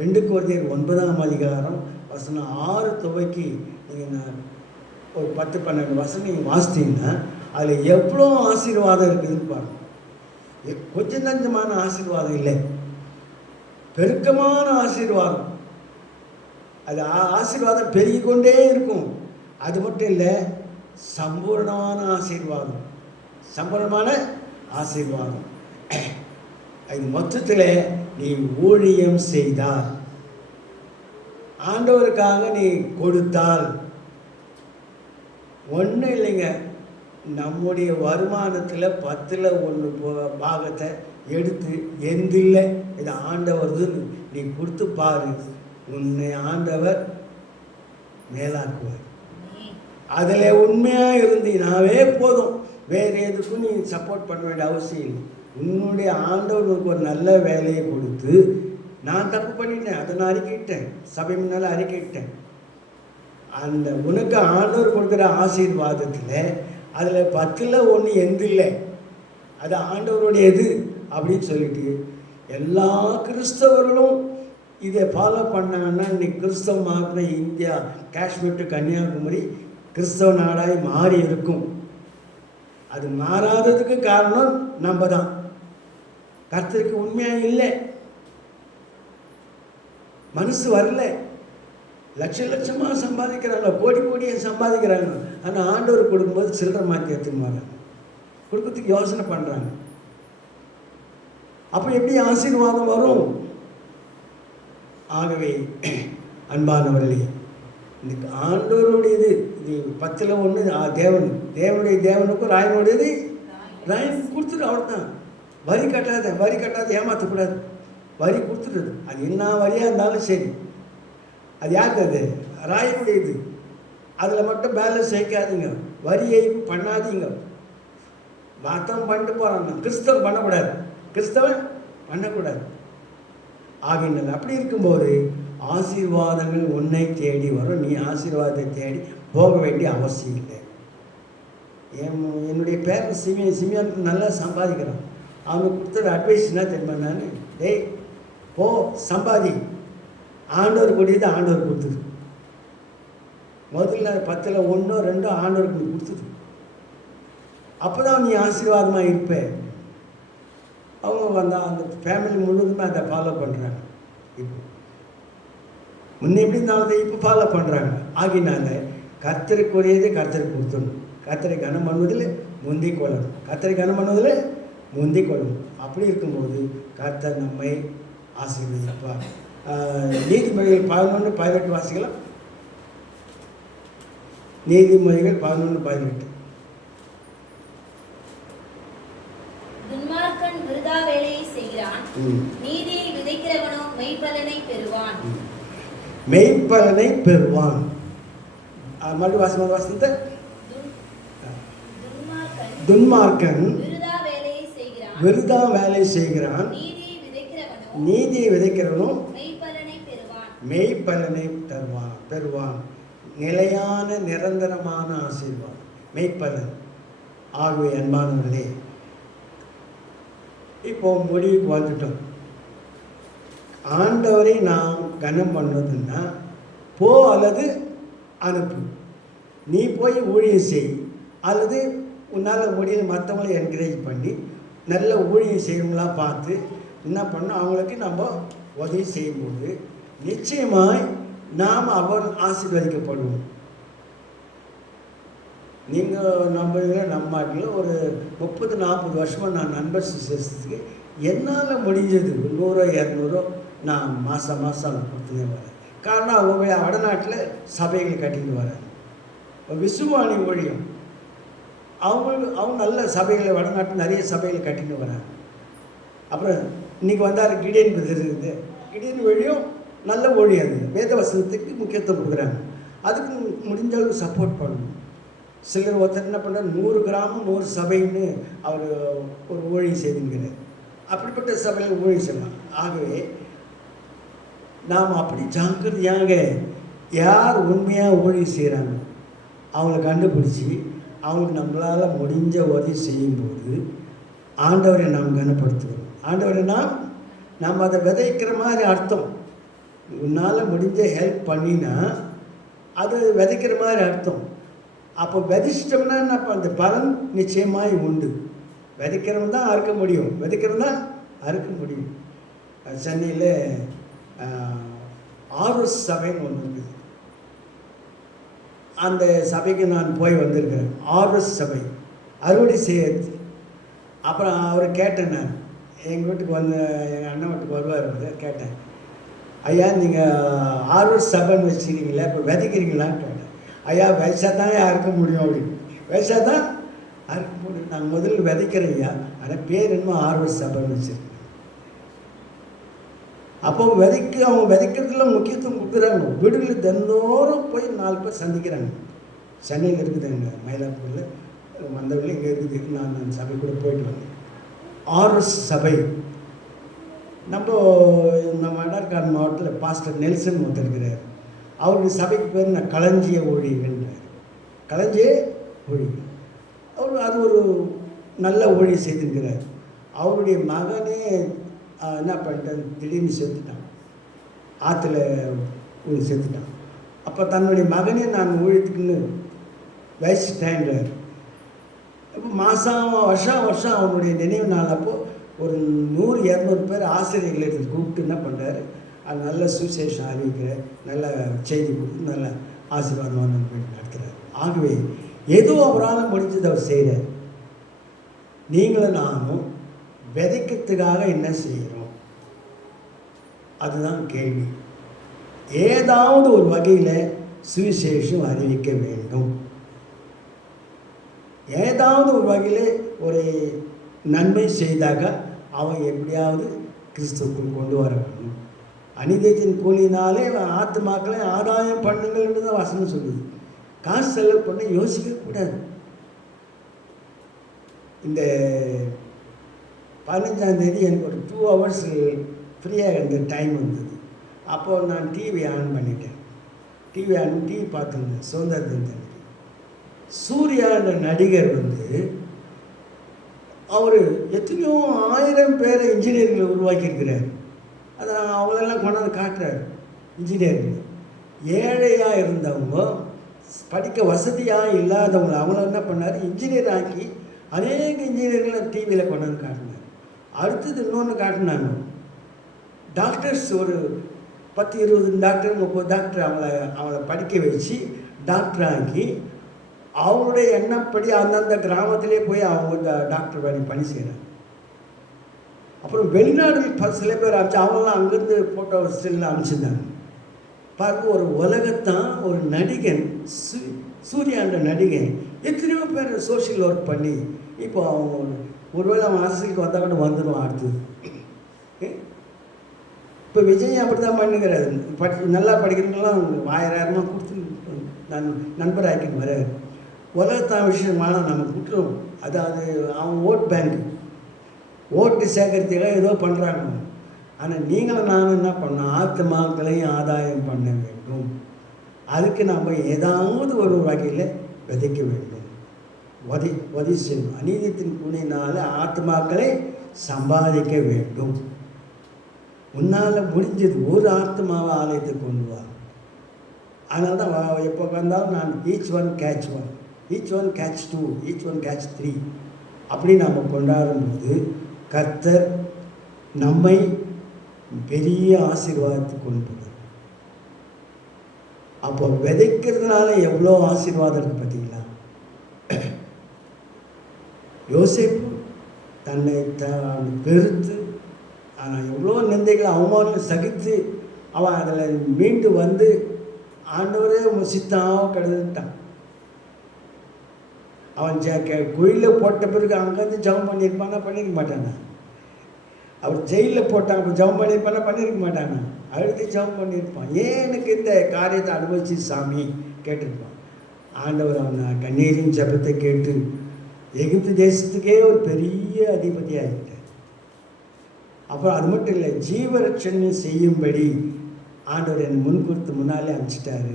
2 Corinthians 9ஆம் அதிகாரம் வசனம் 6 துவக்கி நீங்கள் ஒரு 10-12 வசனம் நீங்கள் வாசித்தீங்கன்னா அதில் எவ்வளோ ஆசீர்வாதம் இருக்குதுன்னு பாருங்கள். கொஞ்சம் நஞ்சமான ஆசீர்வாதம் இல்லை, பெருக்கமான ஆசீர்வாதம். அது ஆசீர்வாதம் பெருகிக்கொண்டே இருக்கும். அது மட்டும் இல்லை, சம்பூர்ணமான ஆசீர்வாதம், சம்பூர்ணமான ஆசீர்வாதம். இது மொத்தத்தில் நீ ஊழியம் செய்தால், ஆண்டவருக்காக நீ கொடுத்தால், ஒன்றும் இல்லைங்க, நம்முடைய வருமானத்தில் 10ல் 1 பாகத்தை எடுத்து எந்தில்லை இது ஆண்டவர்துன்னு நீ கொடுத்து பாரு, உன்னை ஆண்டவர் மேலாக்குவார். அதில் உண்மையாக இருந்தீனாவே போதும். வேறு எதுக்கும் நீ சப்போர்ட் பண்ண வேண்டிய அவசியம் இல்லை. உன்னுடைய ஆண்டவருக்கு ஒரு நல்ல வேலையை கொடுத்து, நான் தப்பு பண்ணிட்டேன், அதை நான் அறிக்கையிட்டேன், சபை முன்னால் அறிக்கையிட்டேன், அந்த உனக்கு ஆண்டவர் கொடுக்குற ஆசீர்வாதத்தில் அதில் 10ல் 1 எந்த இல்லை, அது ஆண்டவருடையது அப்படின்னு சொல்லிட்டு எல்லா கிறிஸ்தவர்களும் இதை ஃபாலோ பண்ணாங்கன்னா இன்னைக்கு கிறிஸ்தவமாக்குற இந்தியா, காஷ்மீர் டு கன்னியாகுமரி கிறிஸ்தவ நாடாய் மாறி இருக்கும். அது மாறாததுக்கு காரணம் நம்ம தான். கர்த்தருக்கு உண்மையாக இல்லை, மனசு வரல. லட்சமாக சம்பாதிக்கிறாங்க, கோடியாக சம்பாதிக்கிறாங்க. ஆனால் ஆண்டவர் கொடுக்கும்போது சில்லறை மாற்றி எடுத்துன்னு வராங்க, கொடுக்கறதுக்கு யோசனை பண்ணுறாங்க. அப்போ எப்படி ஆசீர்வாதம் வரும்? ஆகவே அன்பானவர்களே, இந்த ஆண்டவருடையது இது 10ல் 1 தேவனுடைய தேவனுக்கும் ராயனுடையது ராயன் கொடுத்துட்டு அவ்வளோதான். வரி கட்டாத ஏமாற்றக்கூடாது. வரி கொடுத்துடுறது, அது என்ன வரியாக இருந்தாலும் சரி. அது யாருக்கு? அது ராயனுடையது. அதில் மட்டும் பேலன்ஸ் சேர்க்காதீங்க, வரி ஏய்ப்பு பண்ணாதீங்க. மத்தம் பண்ணிட்டு போகிறாங்க, கிறிஸ்தவன் பண்ணக்கூடாது, கிறிஸ்தவன் பண்ணக்கூடாது. ஆகின்றது. அப்படி இருக்கும்போது ஆசீர்வாதங்கள் உன்னை தேடி வரும். நீ ஆசீர்வாதத்தை தேடி போக வேண்டிய அவசியம் இல்லை. என்னுடைய பேரன் சிமியானுக்கு நல்லா சம்பாதிக்கிறான். அவனுக்கு கொடுத்துற அட்வைஸ் என்ன தெரியுமா? நான் டேய் போ சம்பாதி, ஆண்டவர் கூடியது ஆண்டவர் கொடுத்துரு. முதல்ல 10ல் 1 2 ஆண்டவருக்கு கொடுத்துரு, அப்போ தான் நீ ஆசீர்வாதமாக இருப்ப. அவங்க அந்த ஃபேமிலி முழுவதுமே அதை ஃபாலோ பண்ணுறாங்க. இப்போ முன்னே எப்படி இருந்தாலும் இப்போ ஃபாலோ பண்ணுறாங்க. ஆகினால கர்த்தருக்குரியது கர்த்தருக்கு கொடுத்துடணும். கர்த்தரை கனம் பண்ணுவதில் முந்தி கொள்ளணும், கர்த்தரை கனம் பண்ணுவதில் முந்தி கொள்ளணும். அப்படி இருக்கும்போது கர்த்தர் நம்மை ஆசீர்வதிப்பார். நீதிமொழிகள் 11:18 வாசிக்கலாம். நீதிமொழிகள் 11:18. துன்மார்க்கன் விருதா வேலையை செய்கிறான், நீதியை விதைக்கிறவனோ மெய்ப்பலனை பெறுவான். மெய்ப்பலனை பெறுவான். மறுவாசம் வாசனத்தை, துன்மார்க்கன் விருதா வேலை செய்கிறான், நீதியை விதைக்கிறவனோ மெய்ப்பலனை பெறுவான். நிலையான நிரந்தரமான ஆசீர்வாதம் மெய்ப்பலன். ஆகவே அன்பானவர்களே, இப்போ முடிவுக்கு வந்துட்டோம். ஆண்டவரை நாம் கனம் பண்ணுவதுன்னா போ அல்லது அனுப்பு. நீ போய் ஊழியம் செய், அல்லது உன்னால் முடியல மற்றவங்களை என்கரேஜ் பண்ணி நல்ல ஊழியம் செய்யவங்களாம் பார்த்து என்ன பண்ணோம், அவங்களுக்கு நம்ம உதவி செய்யும்போது நிச்சயமாய் நாம் அவர் ஆசீர்வதிக்கப்படுவோம். நீங்கள் நம்ம நாட்டில் ஒரு 30-40 வருஷமாக நான் நண்பர் சேர்த்துக்கு என்னால் முடிஞ்சது 100-200 நான் மாதம் கொடுத்துனே வரேன். காரணம் அவங்க வடநாட்டில் சபைகள் கட்டிட்டு வராங்க. விசுவாணி ஊழியம் அவங்க நல்ல சபைகளை வடநாட்டில் நிறைய சபைகளை கட்டிட்டு வராங்க. அப்புறம் இன்றைக்கி வந்தார் கிடியன் இருக்குது. கிடியன் ஊழியம் நல்ல ஊழியம். அது வேத வசனத்துக்கு முக்கியத்துவம் கொடுக்குறாங்க. அதுக்கு முடிஞ்ச அளவுக்கு சப்போர்ட் பண்ணணும். சிலர் ஒருத்தர் என்ன பண்ணுறாரு, 100 கிராமம் 100 சபைன்னு அவர் ஒரு ஊழியம் செய்துங்கிறார். அப்படிப்பட்ட சபையில் ஊழியம் செய்யலாம். ஆகவே நாம் அப்படி ஜாக்கிரதையாக யார் உண்மையாக ஊழியம் செய்கிறாங்க அவங்கள கண்டுபிடிச்சி அவங்களுக்கு நம்மளால் முடிஞ்ச உதவி செய்யும்போது ஆண்டவரை நாம் கனப்படுத்துகிறோம். ஆண்டவரை நாம் அதை விதைக்கிற மாதிரி அர்த்தம். உன்னால் முடிஞ்ச ஹெல்ப் பண்ணினா அது விதைக்கிற மாதிரி அர்த்தம். அப்போ விதைச்சிட்டோம்னா என்ன, அந்த பலன் நிச்சயமாய் உண்டு. விதைக்கிறவன் தான் அறுக்க முடியும், விதைக்கிறவன் தான் அறுக்க முடியும். சென்னையில் ஆர்எஸ் சபைன்னு ஒன்று இருக்குது. அந்த சபைக்கு நான் போய் வந்திருக்கிறேன். ஆர்எஸ் சபை அறுவடை செய்யறது. அப்புறம் அவரை கேட்டேன், நான் எங்கள் வீட்டுக்கு வந்து எங்கள் அண்ணன் வீட்டுக்கு வருவார், அவர் கேட்டேன், ஐயா நீங்கள் ஆர்எஸ் சபைன்னு வச்சுக்கிறீங்களா, இப்போ விதைக்கிறீங்களான்னு கேட்டேன். ஐயா வயசாக தான் அறுக்க முடியும் அப்படின்னு. வயசாக தான் அறுக்க முடியும். நாங்கள் முதல்ல விதைக்கிறேன் ஐயா, ஆனால் பேர் என்னமோ ஆர்எஸ் சபைன்னு வச்சுருக்கேன். அப்போ அவங்க விதைக்கிறதுல முக்கியத்துவம் கொடுக்குறாங்க. வீடுகளில் தினந்தோறும் போய் 4 பேர் சந்திக்கிறாங்க. சென்னையில் இருக்குது, எங்கள் மயிலாப்பூரில் வந்தவர்கள் இங்கே இருக்குது. நான் சபை கூட போயிட்டு வந்தேன். ஆர்எஸ் சபை. நம்ம அடார்காடு மாவட்டத்தில் பாஸ்டர் நெல்சன் ஒருத்தர் இருக்கிறார். அவருடைய சபைக்கு பேர் நான் களஞ்சிய ஊழியர்கள்ன்றார். களஞ்சிய ஊழியர்கள். அவர் அது ஒரு நல்ல ஊழியம் செய்திருக்கிறார். அவருடைய மகனே என்ன பண்ணிட்டான், திடீர்னு செத்துட்டான், ஆற்றுல செத்துட்டான். அப்போ தன்னுடைய மகனே நான் ஊழியத்துக்குன்னு வயசுட்டேன்றார். இப்போ வருஷம் அவனுடைய நினைவு நாள் அப்போது ஒரு 100-200 பேர் ஆசிரியர்களை கூப்பிட்டு என்ன பண்ணுறாரு, அது நல்ல சுவிசேஷம் அறிவிக்கிற, நல்ல செய்தி கொடுத்து நல்ல ஆசீர்வாதமான நடத்துகிறார். ஆகவே ஏதோ அவரால் முடிஞ்சதை அவர் செய்கிறார். நீங்களும் நானும் விதைக்கிறதுக்காக என்ன செய்கிறோம், அதுதான் கேள்வி. ஏதாவது ஒரு வகையில் சுவிசேஷம் அறிவிக்க வேண்டும். ஏதாவது ஒரு வகையில் ஒரு நன்மை செய்தாக அவன் எப்படியாவது கிறிஸ்துவுக்குள் கொண்டு வர வேண்டும். அநீதியின் கூலினாலே ஆத்துமாக்களை ஆதாயம் பண்ணுங்கள்னு தான் வசனம் சொல்லுது. காசு செலவு பண்ண யோசிக்கக்கூடாது. இந்த 15ஆம் தேதி எனக்கு ஒரு 2 hours ஃப்ரீயாக இருந்த டைம் வந்தது. அப்போது நான் டிவி ஆன் பண்ணிட்டேன். டிவி பார்த்துருந்தேன். சுதந்திர தினத்தன்னைக்கு சூர்யான்ற நடிகர் அவர் எத்தனையோ 1000 பேரை இன்ஜினியர்களை உருவாக்கியிருக்கிறார். அதை அவங்களெல்லாம் கொண்டாந்து காட்டுறாரு. இன்ஜினியர்கள் ஏழையாக இருந்தவங்க, படிக்க வசதியாக இல்லாதவங்க, அவங்கள என்ன பண்ணார், இன்ஜினியர் ஆக்கி அநேக இன்ஜினியர்களை டிவியில் கொண்டாந்து காட்டினார். அடுத்தது இன்னொன்று காட்டினாங்க, டாக்டர்ஸ் ஒரு 10-20 டாக்டர் 30 டாக்டர் அவங்கள படிக்க வச்சு டாக்டர் ஆக்கி அவங்களுடைய எண்ணப்படி அந்தந்த கிராமத்திலே போய் அவங்க டாக்டர் பணி செய்கிறாங்க. அப்புறம் வெளிநாடுகள் சில பேர் அனுப்பிச்சு அவங்களாம் அங்கேருந்து ஃபோட்டோ ஸ்டில் அனுப்பிச்சிருந்தாங்க. பார்க்க ஒரு உலகத்தான் ஒரு நடிகன் சூர்யான்ற நடிகன் எத்தனையோ பேர் சோஷியல் ஒர்க் பண்ணி இப்போ அவங்க ஒருவேளை அவன் அரசியலுக்கு வந்தால் கூட வந்துடுவான் அடுத்தது. இப்போ விஜய் அப்படி தான் பண்ணுங்கிறாரு. நல்லா படிக்கிறவங்களாம் 1000 கொடுத்து நண்பர் ஆக்கிட்டு வர்றாரு. உலகத்தான் விஷயமான நம்ம குற்றம். அதாவது அவன் ஓட் பேங்க் ஓட்டு சேகரித்துக்காக ஏதோ பண்ணுறாங்க. ஆனால் நீங்களும் நானும் என்ன பண்ணோம், ஆத்மாக்களையும் ஆதாயம் பண்ண வேண்டும். அதுக்கு நம்ம ஏதாவது ஒரு வகையில் விதைக்க வேண்டும். உதவி செய்யணும். அநீதியத்தின் புண்ணியினால் ஆத்மாக்களை சம்பாதிக்க வேண்டும். உன்னால் முடிஞ்சது ஒரு ஆத்மாவை ஆலயத்துக்கு கொண்டு வா. அதனால தான் எப்போ வந்தாலும் நான் each one catch 1, each one catch 2, each one catch 3 அப்படி நம்ம கொண்டாடும்போது கர்த்தர் நம்மை பெரிய ஆசீர்வாதத்துக்கு கொண்டு போகிறார். அப்போ விதைக்கிறதுனால எவ்வளோ ஆசீர்வாதம் இருக்குது பார்த்தீங்களா? யோசேப்பு தன்னை பெருத்து ஆனால் எவ்வளோ நிந்தைகளை அவமானங்களை சகித்து அவன் அதில் மீண்டு வந்து ஆண்டவரே சித்தாவும் கெடுத்துட்டான். அவன் குழியில் போட்ட பிறகு அங்கேருந்து ஜபம் பண்ணியிருப்பானா, பண்ணியிருக்க மாட்டானா? அவர் ஜெயிலில் போட்டான், அப்போ ஜபம் பண்ணியிருப்பானா, பண்ணியிருக்க மாட்டானா? அழுது ஜபம் பண்ணியிருப்பான். ஏன் எனக்கு இந்த காரியத்தை அனுபவிச்சு சாமி கேட்டிருப்பான். ஆண்டவர் அவன் கண்ணீரின் ஜபத்தை கேட்டு எகிப்து தேசத்துக்கே ஒரு பெரிய அதிபதியாகிட்டார். அப்புறம் அது மட்டும் இல்லை, ஜீவரட்சணை செய்யும்படி ஆண்டவர் என்னை முன்குறித்து முன்னாலே அனுப்பிச்சிட்டாரு.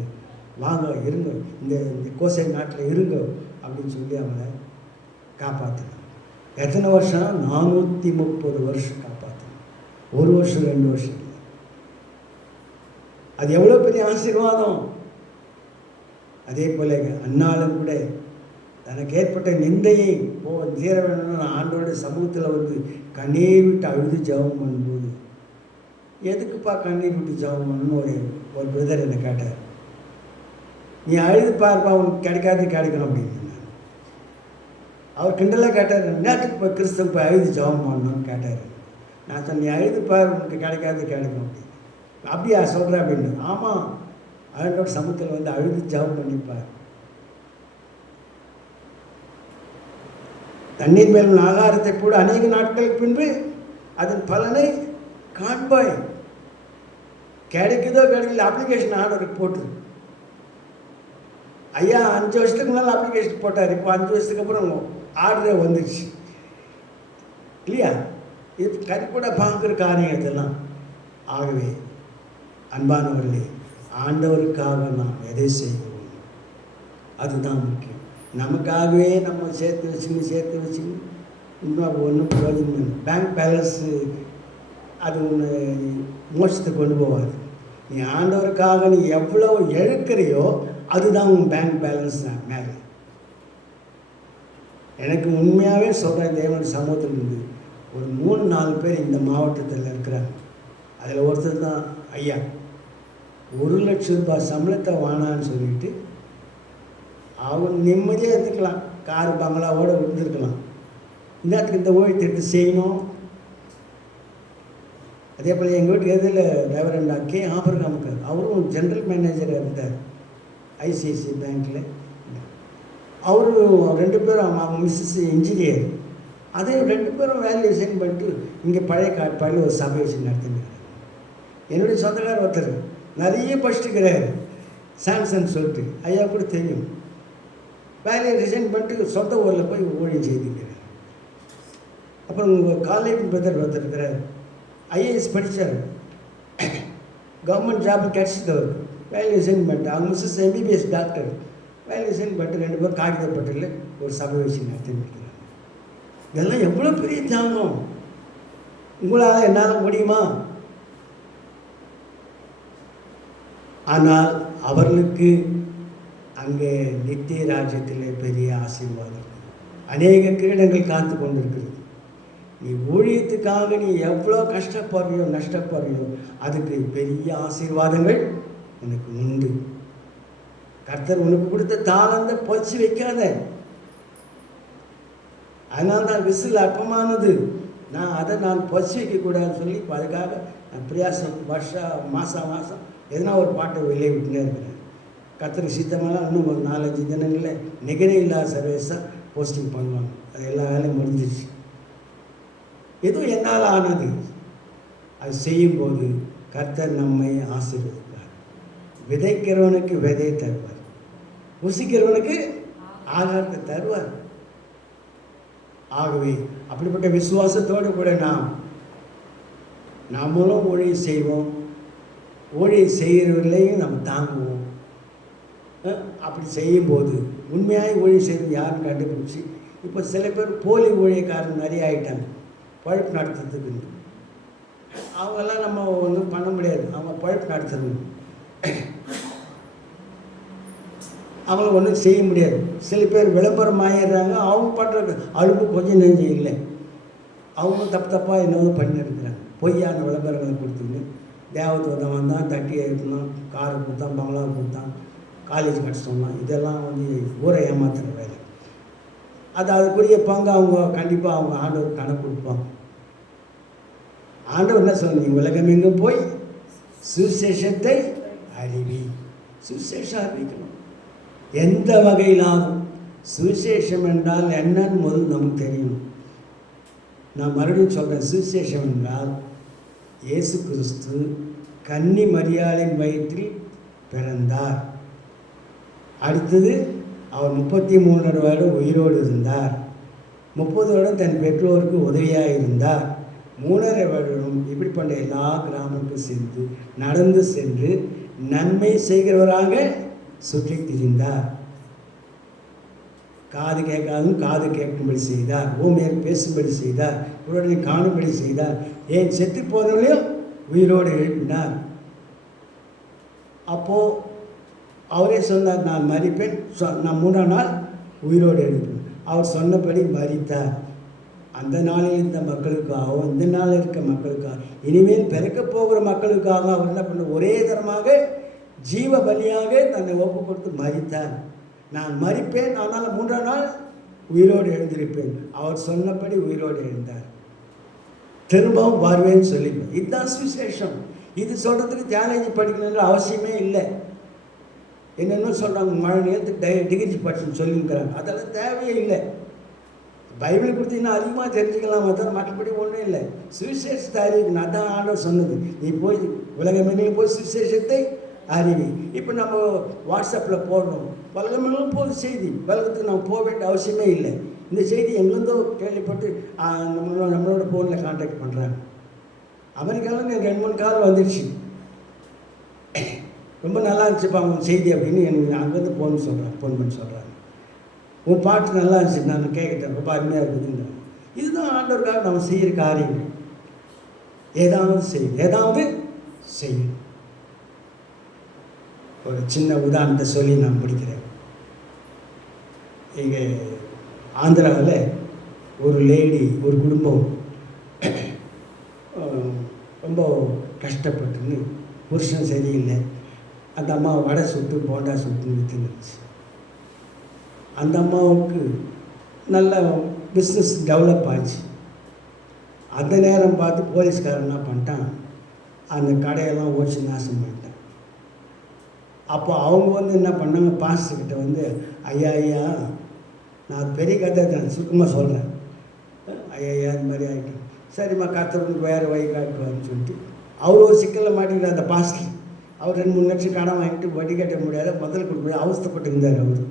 வாங்க இருங்க, இந்த கோசை நாட்டில் இருங்க அப்படின்னு சொல்லி அவனை காப்பாற்றினான். எத்தனை வருஷம்? 430 வருஷம் காப்பாற்றினான். 1 வருஷம் 2 வருஷம் இல்லை. அது எவ்வளோ பெரிய ஆசீர்வாதம். அதே போல அன்னாலும் கூட தனக்கு ஏற்பட்ட நிந்தையை தீர வேணும்னு ஆண்டோட சமூகத்தில் கண்ணீர் விட்டு அழுது ஜெபம் பண்ணும்போது, எதுக்குப்பா கண்ணீர் விட்டு ஜெபம் பண்ணணும்னு ஒரு பிரதர் என்னை கேட்டார். நீ அழுது பார்ப்பா, உனக்கு கிடைக்கணும் அப்படின்னு. அவர் கிண்டலாக கேட்டார், நேற்றுக்கு இப்போ கிறிஸ்தவ போய் அழுது ஜெபம் பண்ணணும்னு கேட்டார். நான் சொன்னேன், நீ அழுது பார், உனக்கு கிடைக்கும் அப்படின்னு. அப்படியா சொல்கிறேன் அப்படின்னு. ஆமாம், ஆண்டோட சமூகத்தில் அழுது ஜெபம் பண்ணிப்பார். தண்ணீர் மேலும் ஆகாரத்தை கூட அநேக நாட்களுக்கு பின்பு அதன் பலனை காண்பாய். கிடைக்குதோ கிடைக்கல, அப்ளிகேஷன் ஆர்டருக்கு போட்டு ஐயா 5 வருஷத்துக்கு முன்னால் அப்ளிகேஷன் போட்டார். இப்போ 5 வருஷத்துக்கு அப்புறம் ஆர்டரே வந்துடுச்சு இல்லையா? இது கறிக்கூட பார்க்குற காரியம் இதெல்லாம். ஆகவே அன்பானவர்களே, ஆண்டவருக்காக நாம் எதை செய்கிறோம் அதுதான் முக்கியம். நமக்காகவே நம்ம சேர்த்து வச்சுன்னு இன்னும் ஒன்றும் பிரயோஜனம் இல்லை. பேங்க் பேலன்ஸு அது ஒன்று மோட்சத்துக்கு கொண்டு போகாது. நீ ஆண்டவருக்காக நீ எவ்வளோ எழுக்கிறையோ அதுதான் உன் பேங்க் பேலன்ஸ் தான் மேலே. எனக்கு உண்மையாகவே சொல்கிறேன், தேவனுடைய சமூகத்தில் இருந்து ஒரு 3-4 பேர் இந்த மாவட்டத்தில் இருக்கிறாங்க. அதில் ஒருத்தர் தான் ஐயா. 1 லட்சம் ரூபாய் சம்பளத்தை வானான்னு சொல்லிட்டு அவங்க நிம்மதியாக இருந்துக்கலாம், கார் பங்களாவோடு இருந்துருக்கலாம். இந்தாத்துக்கு இந்த ஊழியத்திற்கு செய்யணும். அதே போல் எங்கள் வீட்டுக்கு எதில் ரெவரண்ட் கே ஆபரகாம் இருக்கார். அவரும் ஜென்ரல் மேனேஜராக இருந்தார் ஐசிஐசிஐ பேங்க்கில். அவரும் 2 பேரும் அவங்க மிஸ்ஸஸ் இன்ஜினியர். அதே 2 பேரும் வேலையை ரிசைன் பண்ணிட்டு இங்கே பழைய காட்பாடில் ஒரு சபை வச்சு நடத்திருக்கிறார். என்னுடைய சொந்தக்காரர் ஒருத்தர் நிறைய படிச்சுக்கிறார், சாம்சன் சொல்லிட்டு, ஐயா கூட தெரியும். வேலையை ரிசைன் பண்ணிட்டு சொந்த ஊரில் போய் ஊழியம் செய்துக்கிறார். அப்புறம் உங்கள் காலேஜ் பிரதர் ஒருத்தர் இருக்கிறார், ஐஏஎஸ் படித்தார், கவர்மெண்ட் ஜாப் கிடச்சிட்டவர். வேலையை ரிசைன் பண்ணிட்டு அவங்க மிஸ்ஸஸ் எம்பிபிஎஸ் டாக்டர். வேலையை ரிசைன் பண்ணிட்டு 2 பேரும் காகிதப்பட்டில் ஒரு சபை வச்சு நடத்திருக்கிறார். இதெல்லாம் எவ்வளோ பெரிய தியாகம்! உங்களால் என்னால் முடியுமா? ஆனால் அவர்களுக்கு அங்கே நித்திய ராஜ்யத்தில் பெரிய ஆசீர்வாதம், அநேக கிரீடங்கள் காத்து கொண்டிருக்கிறது. நீ ஊழியத்துக்காக நீ எவ்வளோ கஷ்டப்படுறியோ நஷ்டப்படுறியோ அதுக்கு பெரிய ஆசீர்வாதங்கள் உனக்கு உண்டு. கர்த்தர் உனக்கு கொடுத்த தாளந்தை பொச்சு வைக்காத. அதனால தான் விசில் அற்பமானது, நான் பொச்சு வைக்கக்கூடாதுன்னு சொல்லி இப்போ அதுக்காக நான் பிரயாசம் மாதம் எதனா ஒரு பாட்டை வெளியே விட்டுனே இருக்கிறேன். கர்த்தருக்கு சித்தமெல்லாம் இன்னும் ஒரு 4-5 தினங்களில் நிகரே இல்லாத சர்வீஸாக போஸ்டிங் பண்ணுவாங்க. அது எல்லா வேலையும் முடிஞ்சிச்சு. எதுவும் என்னால் ஆனது அது செய்யும்போது கர்த்தர் நம்மை ஆசீர்வதிப்பார். விதைக்கிறவனுக்கு விதையை தருவார், புசிக்கிறவனுக்கு ஆகாரத்தை தருவார். ஆகவே அப்படிப்பட்ட விசுவாசத்தோடு கூட நாமளும் ஊழியம் செய்வோம், ஊழியம் செய்கிறவர்களையும் நம்ம தாங்குவோம். அப்படி செய்யும்போது உண்மையாக ஊழியம் செய்வது யாருன்னு கண்டுபிடிச்சி, இப்போ சில பேர் போலி ஊழியக்காரன் நிறைய ஆகிட்டாங்க பழப்பு நடத்துறதுக்கு. அவங்கெல்லாம் நம்ம ஒன்றும் பண்ண முடியாது, அவங்க பழப்பு நடத்தணும், அவங்கள ஒன்றும் செய்ய முடியாது. சில பேர் விளம்பரம் ஆயிடுறாங்க, அவங்க பண்ணுறது அழுப்பு கொஞ்சம் நெஞ்சம் இல்லை, அவங்களும் தப்பாக என்னவோ பண்ணியிருக்கிறாங்க. பொய்யான விளம்பரங்களை கொடுத்துன்னு தேவதூதம் வந்தான், தட்டி எழுப்பினான், காரை கொடுத்தான், பங்களாவை கொடுத்தான், காலேஜ் கஷ்டம்லாம், இதெல்லாம் ஊரை ஏமாத்துகிற வேலை. அதுக்குரிய பங்கு அவங்க கண்டிப்பாக அவங்க ஆண்டவர் கணக்கு கொடுப்பாங்க. ஆண்டவர் என்ன சொல்லுங்க, உலகம் எங்கும் போய் சுவிசேஷத்தை அறிவி. சுவிசேஷம் அறிவிக்கணும் எந்த வகையிலாகும். சுவிசேஷம் என்றால் என்னன்னு முதல் நமக்கு தெரியணும். நான் மறுபடியும் சொல்கிறேன், சுவிசேஷம் என்றால் இயேசு கிறிஸ்து கன்னி மரியாளின் வயிற்றில் பிறந்தார். அடுத்தது அவர் 33 வருடம் உயிரோடு இருந்தார். 30 வருடம் தன் பெற்றோருக்கு உதவியாக இருந்தார். 3.5 வருடம் இப்படி பண்ண எல்லா கிராமத்துக்கும் சென்று நடந்து சென்று நன்மை செய்கிறவராக சுற்றி திரிந்தார். காது கேட்காதும் காது கேட்கும்படி செய்தார், ஊமையர் பேசும்படி செய்தார், உடனே காணும்படி செய்தார், ஏன் செத்து போனவர்களையும் உயிரோடு எழுப்பினார். அப்போது அவரே சொன்னார், நான் மரிப்பேன், நான் 3ஆம் நாள் உயிரோடு எழுப்பேன். அவர் சொன்னபடி மரித்தார். அந்த நாளில் இந்த மக்களுக்காகவும் இந்த நாளில் இருக்க மக்களுக்காக இனிமேல் பிறக்க போகிற மக்களுக்காக அவர் என்ன பண்ண ஒரே தரமாக ஜீவ பலியாக தன்னை ஒப்பு கொடுத்து மரித்தார். நான் மரிப்பேன், ஆனால் 3ஆம் நாள் உயிரோடு எழுந்திருப்பேன். அவர் சொன்னபடி உயிரோடு எழுந்தார். திரும்பவும் வருவேன்னு சொல்லிப்பேன். இதுதான் சுவிசேஷம். இது சொல்கிறதுக்கு தியாலஜி படிக்கணுன்ற அவசியமே இல்லை. என்னென்ன சொல்கிறாங்க, மழை நேரத்துக்கு டிகிரி படிச்சுன்னு சொல்லியிருக்கிறாங்க, அதெல்லாம் தேவையே இல்லை. பைபிள் கொடுத்தீங்கன்னா அதிகமாக தெரிஞ்சுக்கலாம், மற்றபடி ஒன்றும் இல்லை. சுவிசேஷத்தை அறிவிக்கணும், அதான் ஆண்டவர் சொன்னது. நீ போய் உலகமெங்கிலும் போய் சுவிசேஷத்தை அறிவி. இப்போ நம்ம வாட்ஸ்அப்பில் போடுறோம், உலகமெல்லாம் போகுது செய்தி, உலகத்துக்கு நம்ம போக வேண்டிய அவசியமே இல்லை. இந்த செய்தி எங்கேருந்தோ கேள்விப்பட்டு நம்மளோட ஃபோனில் கான்டாக்ட் பண்ணுறாங்க. அமெரிக்காவில் 2-3 கால் வந்துடுச்சு, ரொம்ப நல்லா இருந்துச்சுப்பா உங்கள் செய்தி அப்படின்னு எனக்கு அங்கேருந்து ஃபோன் பண்ணி சொல்கிறாங்க. உன் பாட்டு நல்லா இருந்துச்சு, நான் கேட்குறேன், ரொம்ப அருமையாக இருக்குதுங்க. இதுதான் ஆண்டவருக்காக நம்ம செய்கிற காரியங்கள். ஏதாவது செய்யும். ஒரு சின்ன உதாரணத்தை சொல்லி நான் முடிக்கிறேன். இங்கே ஆந்திராவில் ஒரு லேடி, ஒரு குடும்பம் ரொம்ப கஷ்டப்பட்டுன்னு, புருஷன் சரியில்லை, அந்த அம்மா வடை சுட்டு போண்டா சுட்டு விற்றுனுச்சு. அந்த அம்மாவுக்கு நல்ல பிஸ்னஸ் டெவலப் ஆச்சு. அந்த நேரம் பார்த்து போலீஸ்காரன் என்ன பண்ணிட்டான், அந்த கடையெல்லாம் ஓடிச்சு நாசம் பண்ணிட்டான். அப்போ அவங்க என்ன பண்ணாங்க, பாஸ்டர்கிட்ட ஐயா நான் பெரிய கதை தான் சுத்தமாக சொல்கிறேன், ஐயா இந்த மாதிரி ஆகிட்டேன். சரிம்மா, கர்த்தருக்கு வேறு வழி காட்டுவார்னு சொல்லிட்டு அவர் ஒரு சிக்கலில் மாட்டிக்கிட்டார். அந்த பாஸ்டர் அவர் 2-3 லட்சம் கடன் வாங்கிட்டு வட்டி கட்ட முடியாத, முதல் கொடுக்க முடியாது, அவஸ்தைப்பட்டு இருந்தார் அவர்.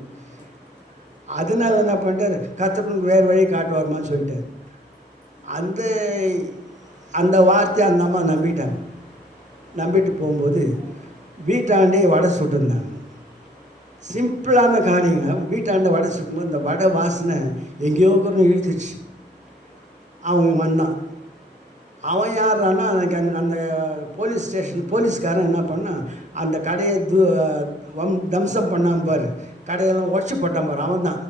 அதனால என்ன பண்ணிட்டார், கர்த்தருக்கு வேறு வழி காட்டுவார்மான்னு சொல்லிட்டார். அந்த வார்த்தையை அந்த அம்மா நம்பிட்டாங்க. நம்பிட்டு போகும்போது வீட்டாண்டே வடை சுட்டுருந்தாங்க. சிம்பிளான காரியங்க. வீட்டாண்ட வடை சுட்டும்போது இந்த வடை வாசனை எங்கேயோ கொஞ்சம் இழுத்துச்சு. அவங்க வந்தான். அவன் யாரானா அந்த போலீஸ் ஸ்டேஷன் போலீஸ்காரன் என்ன பண்ணான், அந்த கடையை தம்சம் பண்ணாமல் பாரு, கடையெல்லாம் உடச்சி போட்டான் பாரு, அவன் தான்.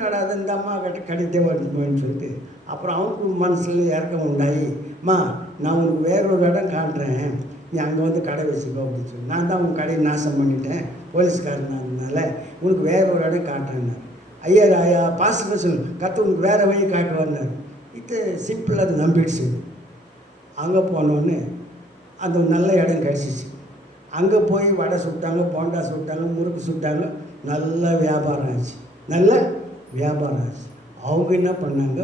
நடாது இந்த அம்மா கடை தேவைன்னு சொல்லிட்டு அப்புறம் அவனுக்கு மனசில் இறக்கம் உண்டாயி, அம்மா நான் உனக்கு வேறொரு இடம் காட்டுறேன், நீ அங்கே கடை வச்சுக்கோ அப்படின்னு சொல்லி, நான் தான் உங்கள் கடையை நாசம் பண்ணிட்டேன் போலீஸ்காரனால, உனக்கு வேற ஒரு இடம் காட்டுறேன்னாரு. ஐயா பாஸ்டர் சொல்லு, உனக்கு வேறு வழி காட்டுவார்னாரு. இது சிம்பிள், அது நம்பிடுச்சு. அங்கே போனோன்னு அந்த நல்ல இடம் கிடச்சிச்சு. அங்கே போய் வடை சுட்டாங்க, போண்டா சுட்டாங்க, முறுக்கு சுட்டாங்க, நல்ல வியாபாரம் ஆச்சு. அவங்க என்ன பண்ணாங்க,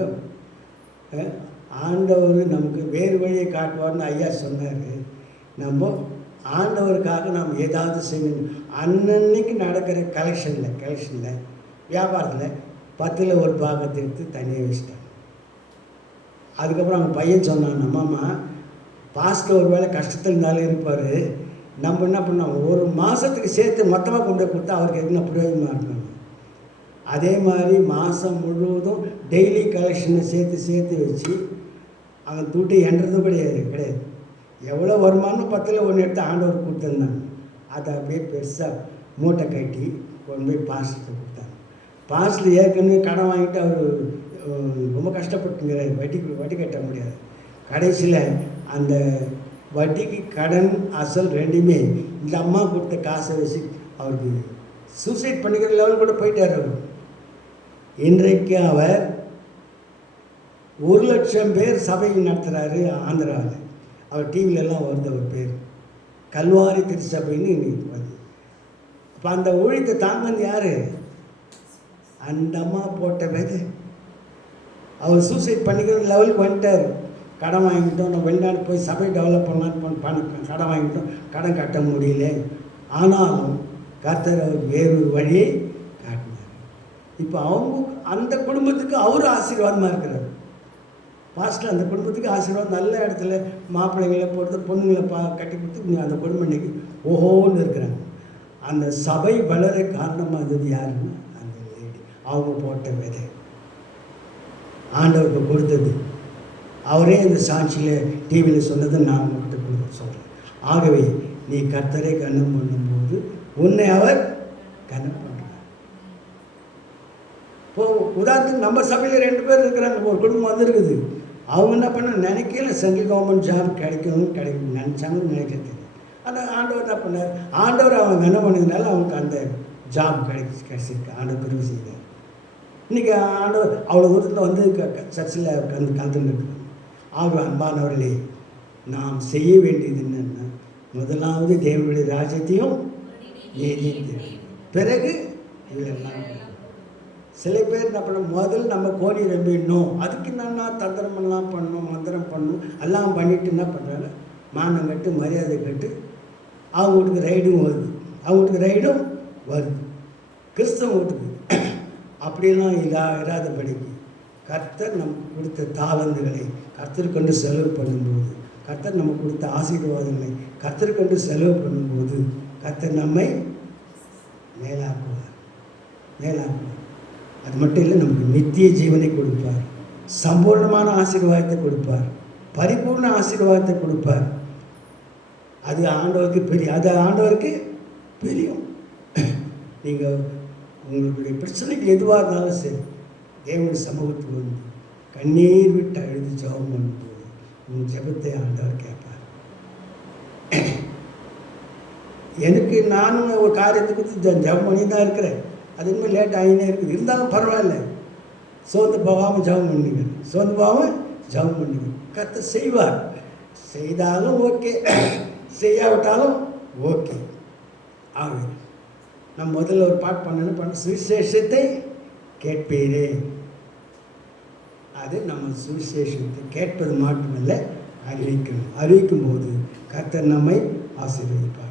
ஆண்டவர் நமக்கு வேறு வழியை காட்டுவார்னு ஐயா சொன்னார். நம்ம ஆண்டவருக்காக நாம் ஏதாவது செய்யணும். அன்னன்னைக்கு நடக்கிற கலெக்ஷனில் வியாபாரத்தில் 10ல் ஒரு பாகத்தை எடுத்து தனியாக வச்சுட்டாங்க. அதுக்கப்புறம் அவங்க பையன் சொன்னான், நம்மம்மா பாஸ்டர் ஒரு வேளை கஷ்டத்தில் இருந்தாலும் இருப்பார், நம்ம என்ன பண்ணோம், ஒரு மாதத்துக்கு சேர்த்து மொத்தமாக கொண்டு போய் கொடுத்தா அவருக்கு என்ன பிரயோஜனமாக இருக்கணும். அதே மாதிரி மாதம் முழுவதும் டெய்லி கலெக்ஷனை சேர்த்து வச்சு அங்கே துட்டு என்றதும் கிடையாது. எவ்வளோ வருமானம் 10ல் 1 எடுத்து ஆண்டவர் கொடுத்துருந்தாங்க. அதை அப்படியே பெருசாக மூட்டை கட்டி கொண்டு போய் பாஸ்டருக்கு கொடுத்தாங்க. பாஸ்டர் ஏற்கனவே கடன் வாங்கிட்டு அவர் ரொம்ப கஷ்டப்பட்டுங்கிறார், வட்டி கட்ட முடியாது. கடைசியில் அந்த வட்டிக்கு கடன் அசல் ரெண்டுமே இந்த அம்மா கொடுத்த காசை வச்சு அவருக்கு சூசைட் பண்ணிக்கிற லெவல் கூட போயிட்டார் அவர். இன்றைக்கு அவர் 1,00,000 பேர் சபை நடத்துகிறாரு ஆந்திராவில். அவர் டிவிலெல்லாம் வருது அவர் பேர், கல்வாரி திருச்சபைன்னு இன்னைக்கு வருது. அப்போ அந்த ஊழியத்தை தாங்கன்னு யார், அந்த அம்மா போட்ட பேர். அவர் சூசைட் பண்ணிக்கிற லெவலுக்கு வந்துட்டார். கடன் வாங்கிட்டோம், நம்ம வெளிநாடு போய் சபை டெவலப் பண்ணலான்னு கடன் வாங்கிட்டோம், கடன் கட்ட முடியல. ஆனாலும் கர்த்தர் அவர் வேறொரு வழியை காட்டினார். இப்போ அந்த குடும்பத்துக்கு அவர் ஆசீர்வாதமாக இருக்கிறார். பாஸ்டர் அந்த குடும்பத்துக்கு ஆசீர்வாதம், நல்ல இடத்துல மாப்பிள்ளைங்களை போட்டு பொண்ணுங்களை கட்டி கொடுத்து அந்த குடும்பம் இன்னைக்கு ஓஹோன்னு இருக்கிறாங்க. அந்த சபை வளர காரணமாக இருந்தது யாருன்னா அந்த லேடி. அவங்க போட்ட விதை ஆண்டவருக்கு கொடுத்தது. அவரே இந்த சாட்சியில் டிவியில் சொன்னதை நான் உங்கள்கிட்ட சொல்கிறேன். ஆகவே நீ கர்த்தரை கனம் பண்ணும்போது உன்னை அவர் கனம் பண்ணுறார். இப்போது உதாரணத்துக்கு நம்ம சபையில் 2 பேர் இருக்கிறாங்க, ஒரு குடும்பம் வந்துருக்குது. அவங்க என்ன பண்ண நினைக்கல சென்ட்ரல் கவர்மெண்ட் ஜாப் கிடைக்கும் நினச்சாங்கன்னு நினைக்கிறது. ஆனால் ஆண்டவர் என்ன பண்ணார், ஆண்டவர் அவங்க என்ன பண்ணதுனால அவங்களுக்கு அந்த ஜாப் கிடைச்சிருக்கு. ஆண்டவர் பெருமை செய்தார். இன்றைக்கி ஆண்டவர் அவ்வளோ தூரத்தில் சர்ச்சில் கலந்துன்னு இருக்கிறாங்க. ஆக அன்பானவர்களே, நாம் செய்ய வேண்டியது என்னென்னா, முதலாவது தேவனுடைய ராஜ்யத்தையும் நீதியும், பிறகு இதெல்லாம். சில பேர் என்ன பண்ணணும், முதல்ல நம்ம கோழி நம்பிடணும், அதுக்கு என்னன்னா தந்திரமெல்லாம் பண்ணணும், மந்திரம் பண்ணணும், எல்லாம் பண்ணிவிட்டு என்ன பண்ணுறாங்க, மானம் கட்டு மரியாதை கட்டு அவங்க வீட்டுக்கு ரைடும் வருது, அவங்க வீட்டுக்கு ரைடும் வருது. கிறிஸ்தவ வீட்டுக்கு அப்படியெல்லாம் இராதபடிக்கு கர்த்தர் நமக்கு கொடுத்த தாளந்துகளை கர்த்தருக்கொண்டு செலவு பண்ணும்போது, கர்த்தர் நமக்கு கொடுத்த ஆசீர்வாதங்களை கர்த்தருக்கொண்டு செலவு பண்ணும்போது கர்த்தர் நம்மை மேலாக்குவார். அது மட்டும் இல்லை, நமக்கு நித்திய ஜீவனை கொடுப்பார், சம்பூர்ணமான ஆசீர்வாதத்தை கொடுப்பார், பரிபூர்ண ஆசீர்வாதத்தை கொடுப்பார். அது ஆண்டவருக்கு தெரியும். நீங்கள் உங்களுடைய பிரச்சனைகள் எதுவாக இருந்தாலும் சரி, தேவனுடைய சமூகத்துக்கு வந்து கண்ணீர் விட்டு அழுது ஜெபம் பண்ணும்போது உங்கள் ஜெபத்தை ஆண்டவர் கேட்பார். எனக்கு நானும் ஒரு காரியத்துக்கு ஜெபம் பண்ணி தான் இருக்கிறேன். அது இன்னும் லேட் ஆகினே இருக்குது. இருந்தாலும் பரவாயில்ல, சோர்ந்து போகாமல் ஜெபம் பண்ணுங்க. கர்த்தர் செய்வார். செய்தாலும் ஓகே, செய்யாவிட்டாலும் ஓகே. ஆகவே நம்ம முதல்ல ஒரு பாட்டு பண்ண சுவிசேஷத்தை கேட்பீரே. அது நம்ம சுவிசேஷத்தை கேட்பது மட்டுமல்ல, அறிவிக்கும் போது கர்த்தர் நம்மை ஆசீர்வதிப்பார்.